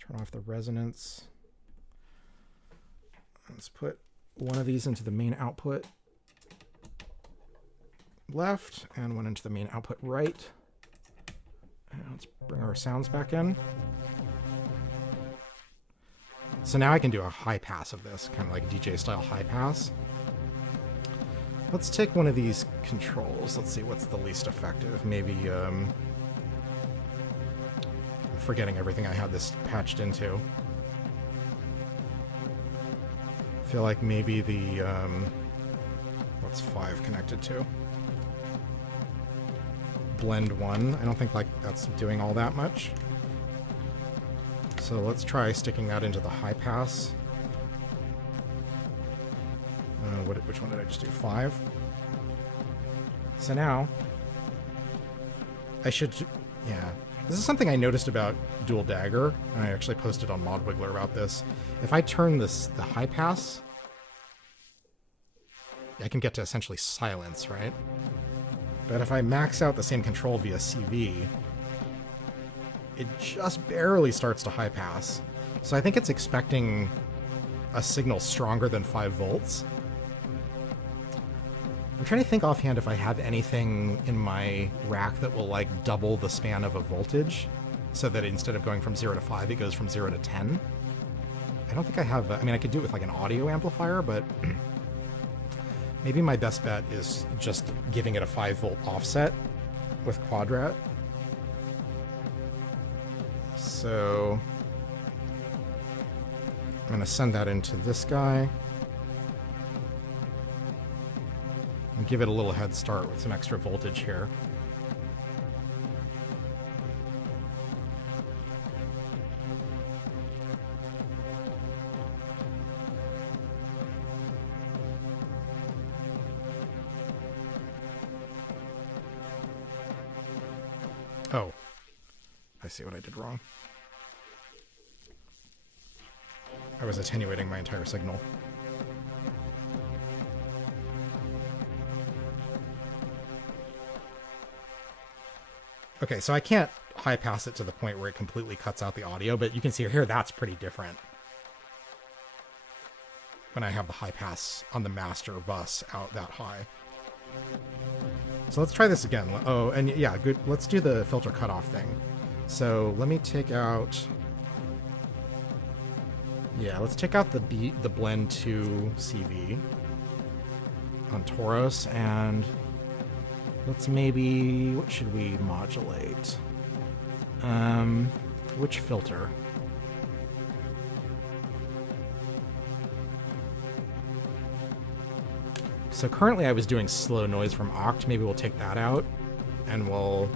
Turn off the resonance. Let's put one of these into the main output left and one into the main output right. Let's bring our sounds back in. So now I can do a high pass of this, kind of like DJ style high pass. Let's take one of these controls. Let's see what's the least effective. Maybe, I'm forgetting everything I had this patched into. I feel like maybe the, what's 5 connected to? Blend 1. I don't think like that's doing all that much. So let's try sticking that into the high pass. Which one did I just do? 5. So now I should, yeah. This is something I noticed about Dual Dagger, and I actually posted on Mod Wiggler about this. If I turn the high pass, I can get to essentially silence, right? But if I max out the same control via CV, it just barely starts to high pass. So I think it's expecting a signal stronger than 5 volts. I'm trying to think offhand if I have anything in my rack that will like double the span of a voltage, so that instead of going from 0 to 5, it goes from 0 to 10. I don't think I have, I mean, I could do it with like an audio amplifier, but maybe my best bet is just giving it a 5-volt offset with Quadrat. So I'm going to send that into this guy and give it a little head start with some extra voltage here. Oh, I see what I did wrong. I was attenuating my entire signal. Okay, so I can't high pass it to the point where it completely cuts out the audio, but you can see here that's pretty different when I have the high pass on the master bus out that high. So let's try this again. Oh, and yeah, good. Let's do the filter cutoff thing. So let me take out... Yeah, let's take out the blend 2 CV on Toros, and let's maybe... What should we modulate? Which filter? So currently I was doing slow noise from Øchd. Maybe we'll take that out, and we'll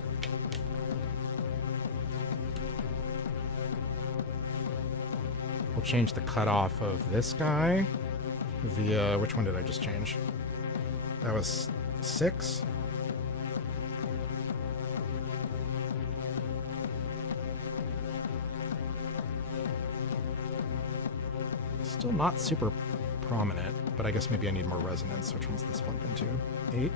change the cutoff of this guy via, which one did I just change? That was 6. Still not super prominent, but I guess maybe I need more resonance. Which one's this plugged into? 8.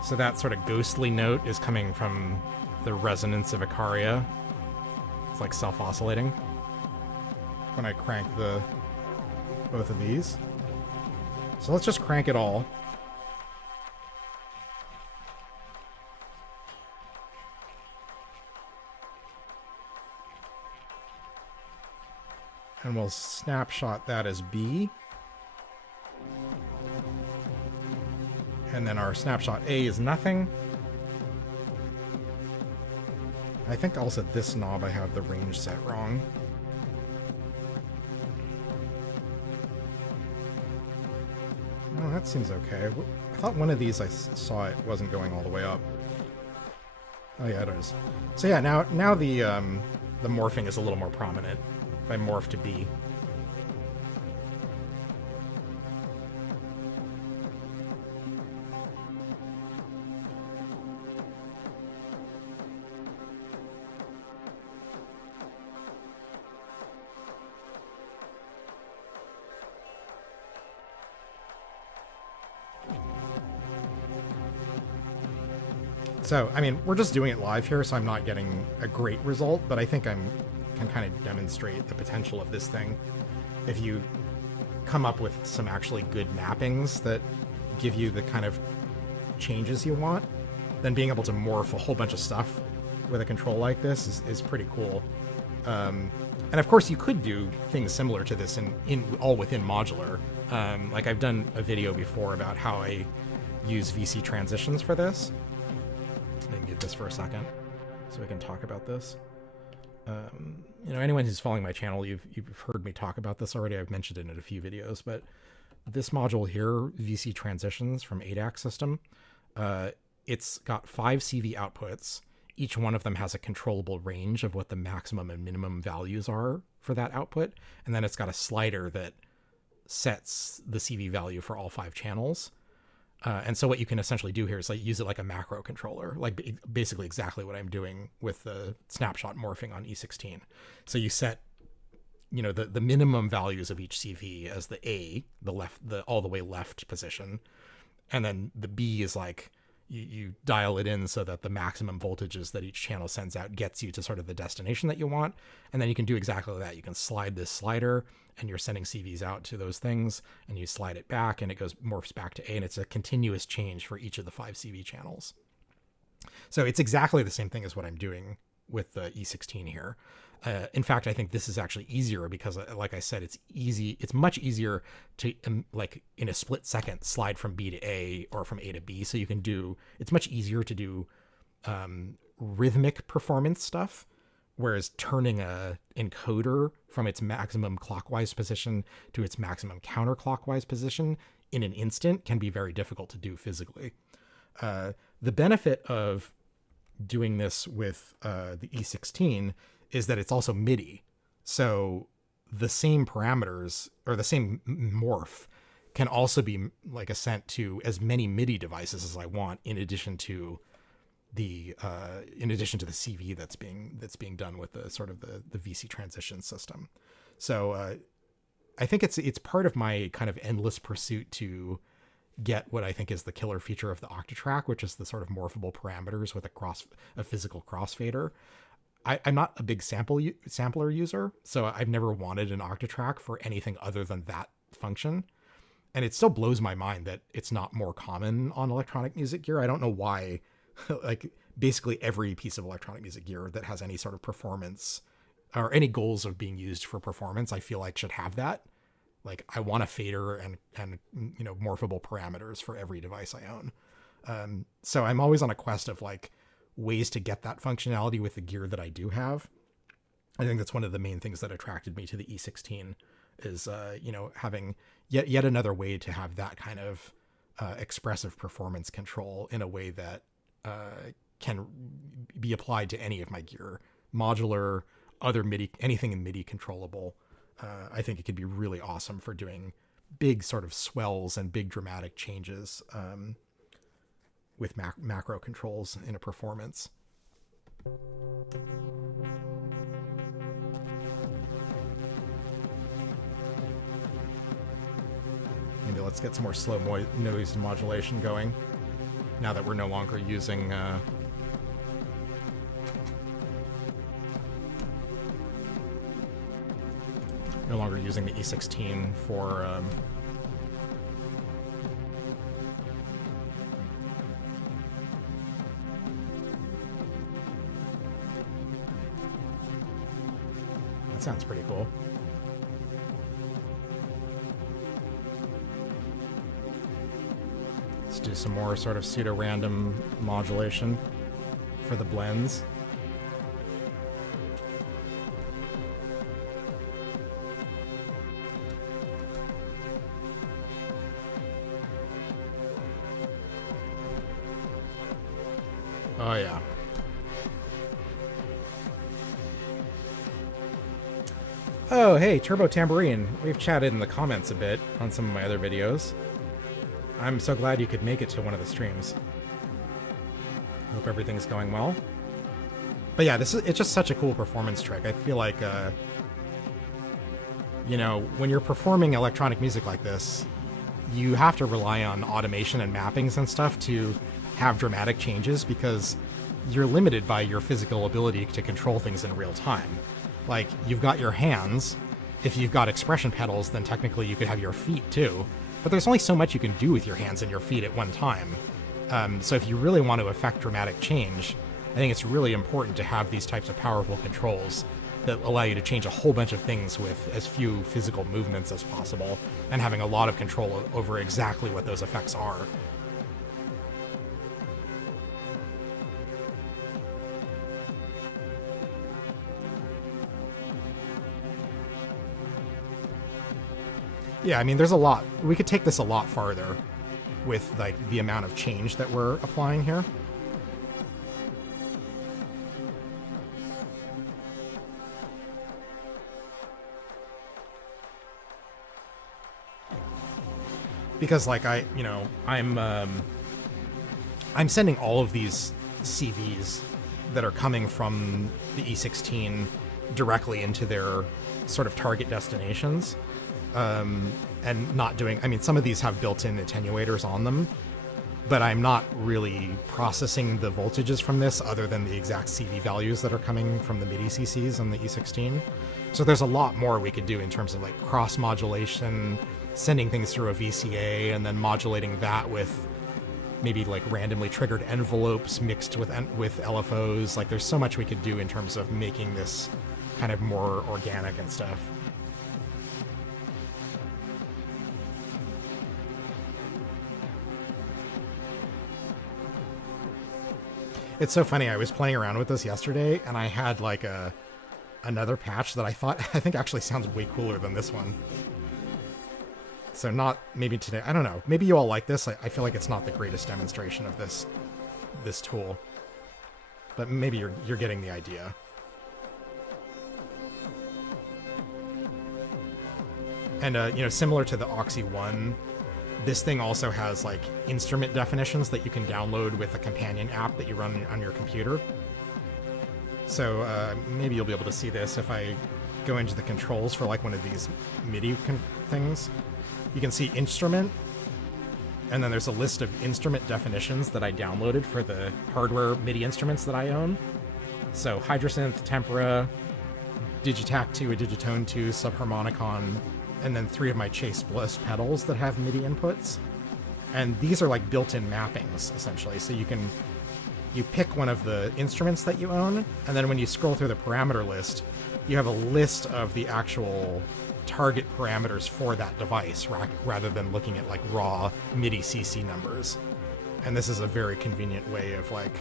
So that sort of ghostly note is coming from the resonance of Icaria. It's like self-oscillating when I crank both of these. So let's just crank it all. And we'll snapshot that as B. And then our snapshot A is nothing. I think also this knob I have the range set wrong. Oh, that seems okay. I thought one of these I saw it wasn't going all the way up. Oh yeah, it is. So yeah, now the morphing is a little more prominent. If I morph to B. So, I mean, we're just doing it live here, so I'm not getting a great result, but I think I can kind of demonstrate the potential of this thing. If you come up with some actually good mappings that give you the kind of changes you want, then being able to morph a whole bunch of stuff with a control like this is pretty cool. And of course, you could do things similar to this in all within modular. Like I've done a video before about how I use VC transitions for this. Let me mute this for a second so we can talk about this. You know, anyone who's following my channel, you've heard me talk about this already. I've mentioned it in a few videos, but this module here, VC transitions from ADAC system, it's got 5 CV outputs. Each one of them has a controllable range of what the maximum and minimum values are for that output. And then it's got a slider that sets the CV value for all 5 channels. And so what you can essentially do here is like use it like a macro controller, like basically exactly what I'm doing with the snapshot morphing on E16. So you set, you know, the minimum values of each CV as the A, the all the way left position. And then the B is like, you dial it in so that the maximum voltages that each channel sends out gets you to sort of the destination that you want. And then you can do exactly that. You can slide this slider and you're sending CVs out to those things and you slide it back and it morphs back to A, and it's a continuous change for each of the 5 CV channels. So it's exactly the same thing as what I'm doing with the E16 here. In fact, I think this is actually easier because, like I said, it's much easier to, like in a split second, slide from B to A or from A to B. So you can it's much easier to do rhythmic performance stuff, whereas turning a encoder from its maximum clockwise position to its maximum counterclockwise position in an instant can be very difficult to do physically. The benefit of doing this with the E16 is that it's also MIDI. So the same parameters or the same morph can also be like sent to as many MIDI devices as I want, in addition to the CV that's being done with the sort of the VC transition system. So I think it's part of my kind of endless pursuit to get what I think is the killer feature of the Octatrack, which is the sort of morphable parameters with a physical crossfader. I'm not a big sampler user, so I've never wanted an Octatrack for anything other than that function. And it still blows my mind that it's not more common on electronic music gear. I don't know why, like basically every piece of electronic music gear that has any sort of performance or any goals of being used for performance, I feel like should have that. Like I want a fader and you know, morphable parameters for every device I own. So I'm always on a quest of like ways to get that functionality with the gear that I do have. I think that's one of the main things that attracted me to the E16 is, you know, having yet another way to have that kind of expressive performance control in a way that can be applied to any of my gear, modular, other MIDI, anything in MIDI controllable. I think it could be really awesome for doing big sort of swells and big dramatic changes with macro controls in a performance. Maybe let's get some more slow noise modulation going now that we're no longer using the E16 for that sounds pretty cool. Let's do some more sort of pseudo-random modulation for the blends. Oh yeah. Oh, hey, Turbo Tambourine. We've chatted in the comments a bit on some of my other videos. I'm so glad you could make it to one of the streams. Hope everything's going well. But yeah, it's just such a cool performance trick. I feel like, you know, when you're performing electronic music like this, you have to rely on automation and mappings and stuff to have dramatic changes because you're limited by your physical ability to control things in real time. Like, you've got your hands. If you've got expression pedals, then technically you could have your feet too. But there's only so much you can do with your hands and your feet at one time. So if you really want to affect dramatic change, I think it's really important to have these types of powerful controls that allow you to change a whole bunch of things with as few physical movements as possible, and having a lot of control over exactly what those effects are. Yeah, I mean, there's a lot. We could take this a lot farther with, like, the amount of change that we're applying here. Because, like, I'm sending all of these CVs that are coming from the E16 directly into their sort of target destinations. And not doing, I mean, some of these have built-in attenuators on them, but I'm not really processing the voltages from this other than the exact CV values that are coming from the MIDI CCs on the E16. So there's a lot more we could do in terms of, like, cross-modulation, sending things through a VCA, and then modulating that with maybe, like, randomly triggered envelopes mixed with LFOs. Like, there's so much we could do in terms of making this kind of more organic and stuff. It's so funny, I was playing around with this yesterday, and I had, like, another patch that I think actually sounds way cooler than this one. So not maybe today, I don't know. Maybe you all like this. I feel like it's not the greatest demonstration of this tool. But maybe you're getting the idea. And, similar to the OXI 1, this thing also has, like, instrument definitions that you can download with a companion app that you run on your computer. So maybe you'll be able to see this if I go into the controls for, like, one of these MIDI things. You can see instrument, and then there's a list of instrument definitions that I downloaded for the hardware MIDI instruments that I own. So Hydrosynth, Tempera, Digitac 2, a Digitone 2, Subharmonicon, and then 3 of my Chase Bliss pedals that have MIDI inputs. And these are, like, built-in mappings, essentially. So you pick one of the instruments that you own, and then when you scroll through the parameter list, you have a list of the actual target parameters for that device, rather than looking at, like, raw MIDI CC numbers. And this is a very convenient way of, like,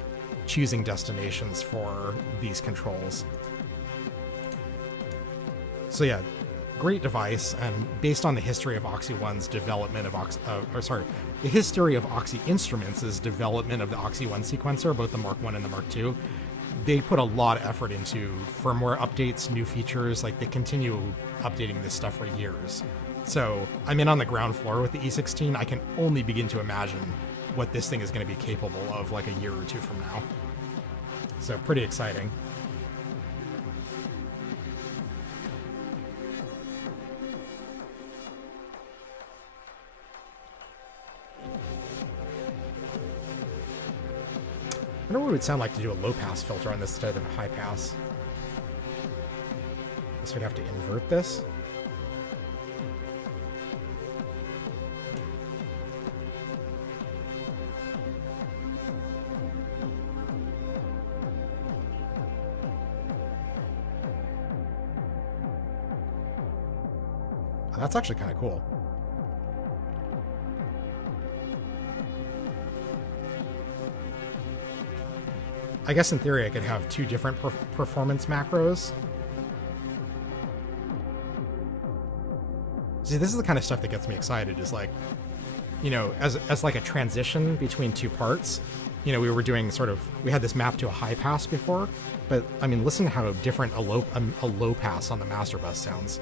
choosing destinations for these controls. So yeah, great device, and based on the history of OXI 1's development of the history of OXI Instruments' development of the OXI 1 sequencer, both the Mark 1 and the Mark 2, they put a lot of effort into firmware updates, new features. Like, they continue updating this stuff for years. So I'm in on the ground floor with the E16. I can only begin to imagine what this thing is going to be capable of, like, a year or two from now. So pretty exciting. I wonder what it would sound like to do a low-pass filter on this instead of a high-pass. I guess we'd have to invert this. Oh, that's actually kind of cool. I guess in theory I could have 2 different performance macros. See, this is the kind of stuff that gets me excited, is, like, as like a transition between 2 parts. We were doing we had this map to a high pass before, but I mean, listen to how different a low pass on the master bus sounds.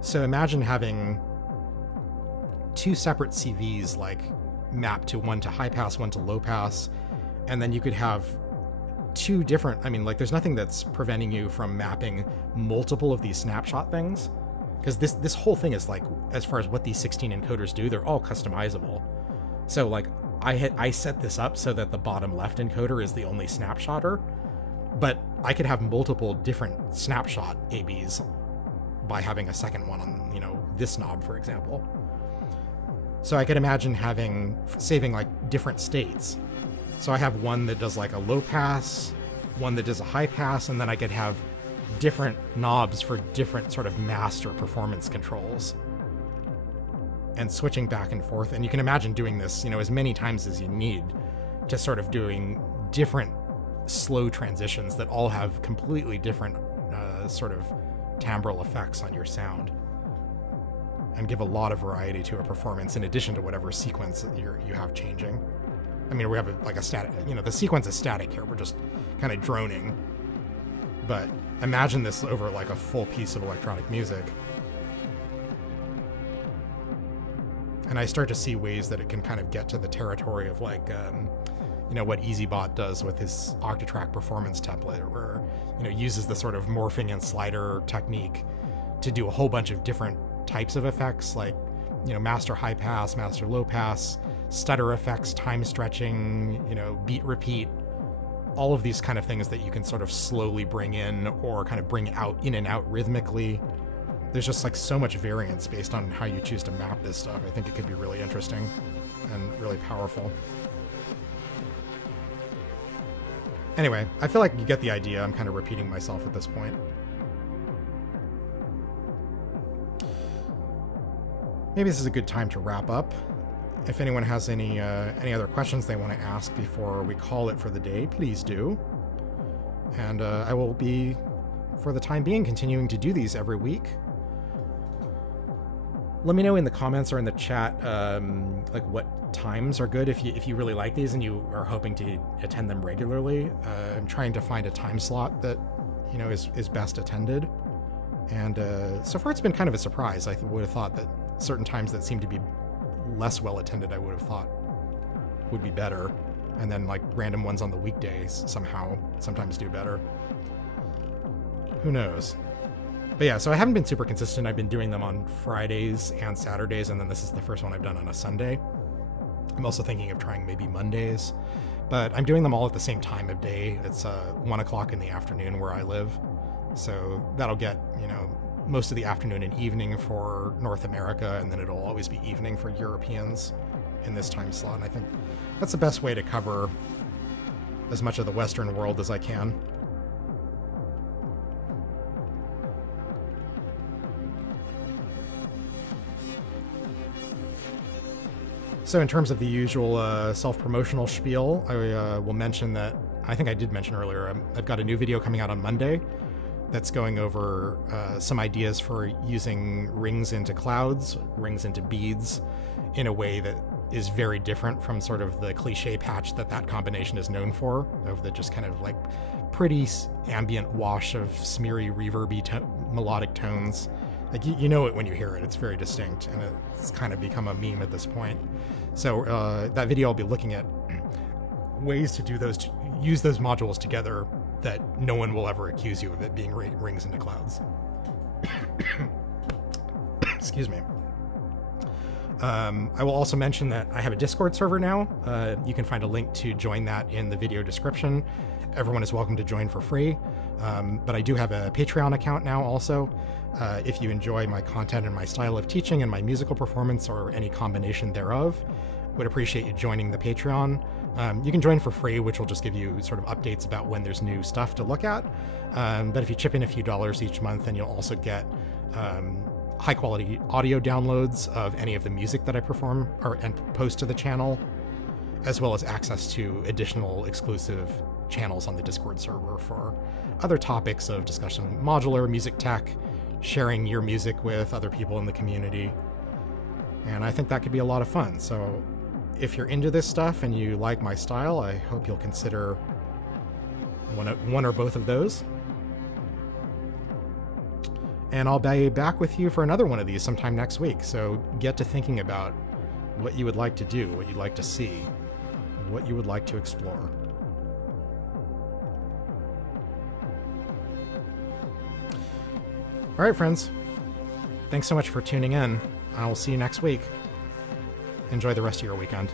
So imagine having 2 separate CVs, like, mapped to one to high pass, one to low pass, and then you could have 2 different, I mean, like, there's nothing that's preventing you from mapping multiple of these snapshot things. because this whole thing is like, as far as what these 16 encoders do, they're all customizable. So like I set this up so that the bottom left encoder is the only snapshotter, but I could have multiple different snapshot ABs by having a second one on, you know, this knob, for example. So I could imagine saving like different states. So I have one that does like a low pass, one that does a high pass, and then I could have different knobs for different sort of master performance controls and switching back and forth. And you can imagine doing this, you know, as many times as you need to sort of doing different slow transitions that all have completely different sort of timbral effects on your sound, and give a lot of variety to a performance in addition to whatever sequence you have changing. I mean, we have like a static, you know, the sequence is static here. We're just kind of droning. But imagine this over like a full piece of electronic music. And I start to see ways that it can kind of get to the territory of like, you know, what EasyBot does with his Octatrack performance template, where, you know, uses the sort of morphing and slider technique to do a whole bunch of different types of effects, like, you know, master high pass, master low pass, stutter effects, time stretching, you know, beat repeat, all of these kind of things that you can sort of slowly bring in or kind of bring out in and out rhythmically. There's just like so much variance based on how you choose to map this stuff. I think it could be really interesting and really powerful. Anyway, I feel like you get the idea. I'm kind of repeating myself at this point. Maybe this is a good time to wrap up. If anyone has any other questions they want to ask before we call it for the day, please do. And I will be, for the time being, continuing to do these every week. Let me know in the comments or in the chat, like what times are good if you really like these and you are hoping to attend them regularly. I'm trying to find a time slot that, you know, is best attended. And so far it's been kind of a surprise. I would have thought that certain times that seem to be less well attended, I would have thought would be better. And then like random ones on the weekdays somehow sometimes do better. Who knows? But yeah, so I haven't been super consistent. I've been doing them on Fridays and Saturdays, and then this is the first one I've done on a Sunday. I'm also thinking of trying maybe Mondays, but I'm doing them all at the same time of day. It's 1 o'clock in the afternoon where I live. So that'll get, you know, most of the afternoon and evening for North America, and then it'll always be evening for Europeans in this time slot. And I think that's the best way to cover as much of the Western world as I can. So in terms of the usual self-promotional spiel, I will mention that, I think I did mention earlier, I've got a new video coming out on Monday that's going over some ideas for using rings into clouds, rings into beads, in a way that is very different from sort of the cliche patch that combination is known for, of the just kind of like pretty ambient wash of smeary, reverby melodic tones. Like you know it when you hear it. It's very distinct, and it's kind of become a meme at this point. So that video, I'll be looking at ways to do those, to use those modules together that no one will ever accuse you of it being rings into clouds. Excuse me. I will also mention that I have a Discord server now. You can find a link to join that in the video description. Everyone is welcome to join for free. But I do have a Patreon account now also. If you enjoy my content and my style of teaching and my musical performance, or any combination thereof, would appreciate you joining the Patreon. You can join for free, which will just give you sort of updates about when there's new stuff to look at. But if you chip in a few dollars each month, then you'll also get high quality audio downloads of any of the music that I perform and post to the channel, as well as access to additional exclusive channels on the Discord server for other topics of discussion, modular, music tech, sharing your music with other people in the community. And I think that could be a lot of fun. So if you're into this stuff and you like my style, I hope you'll consider one or both of those. And I'll be back with you for another one of these sometime next week. So get to thinking about what you would like to do, what you'd like to see, what you would like to explore. All right, friends. Thanks so much for tuning in. I will see you next week. Enjoy the rest of your weekend.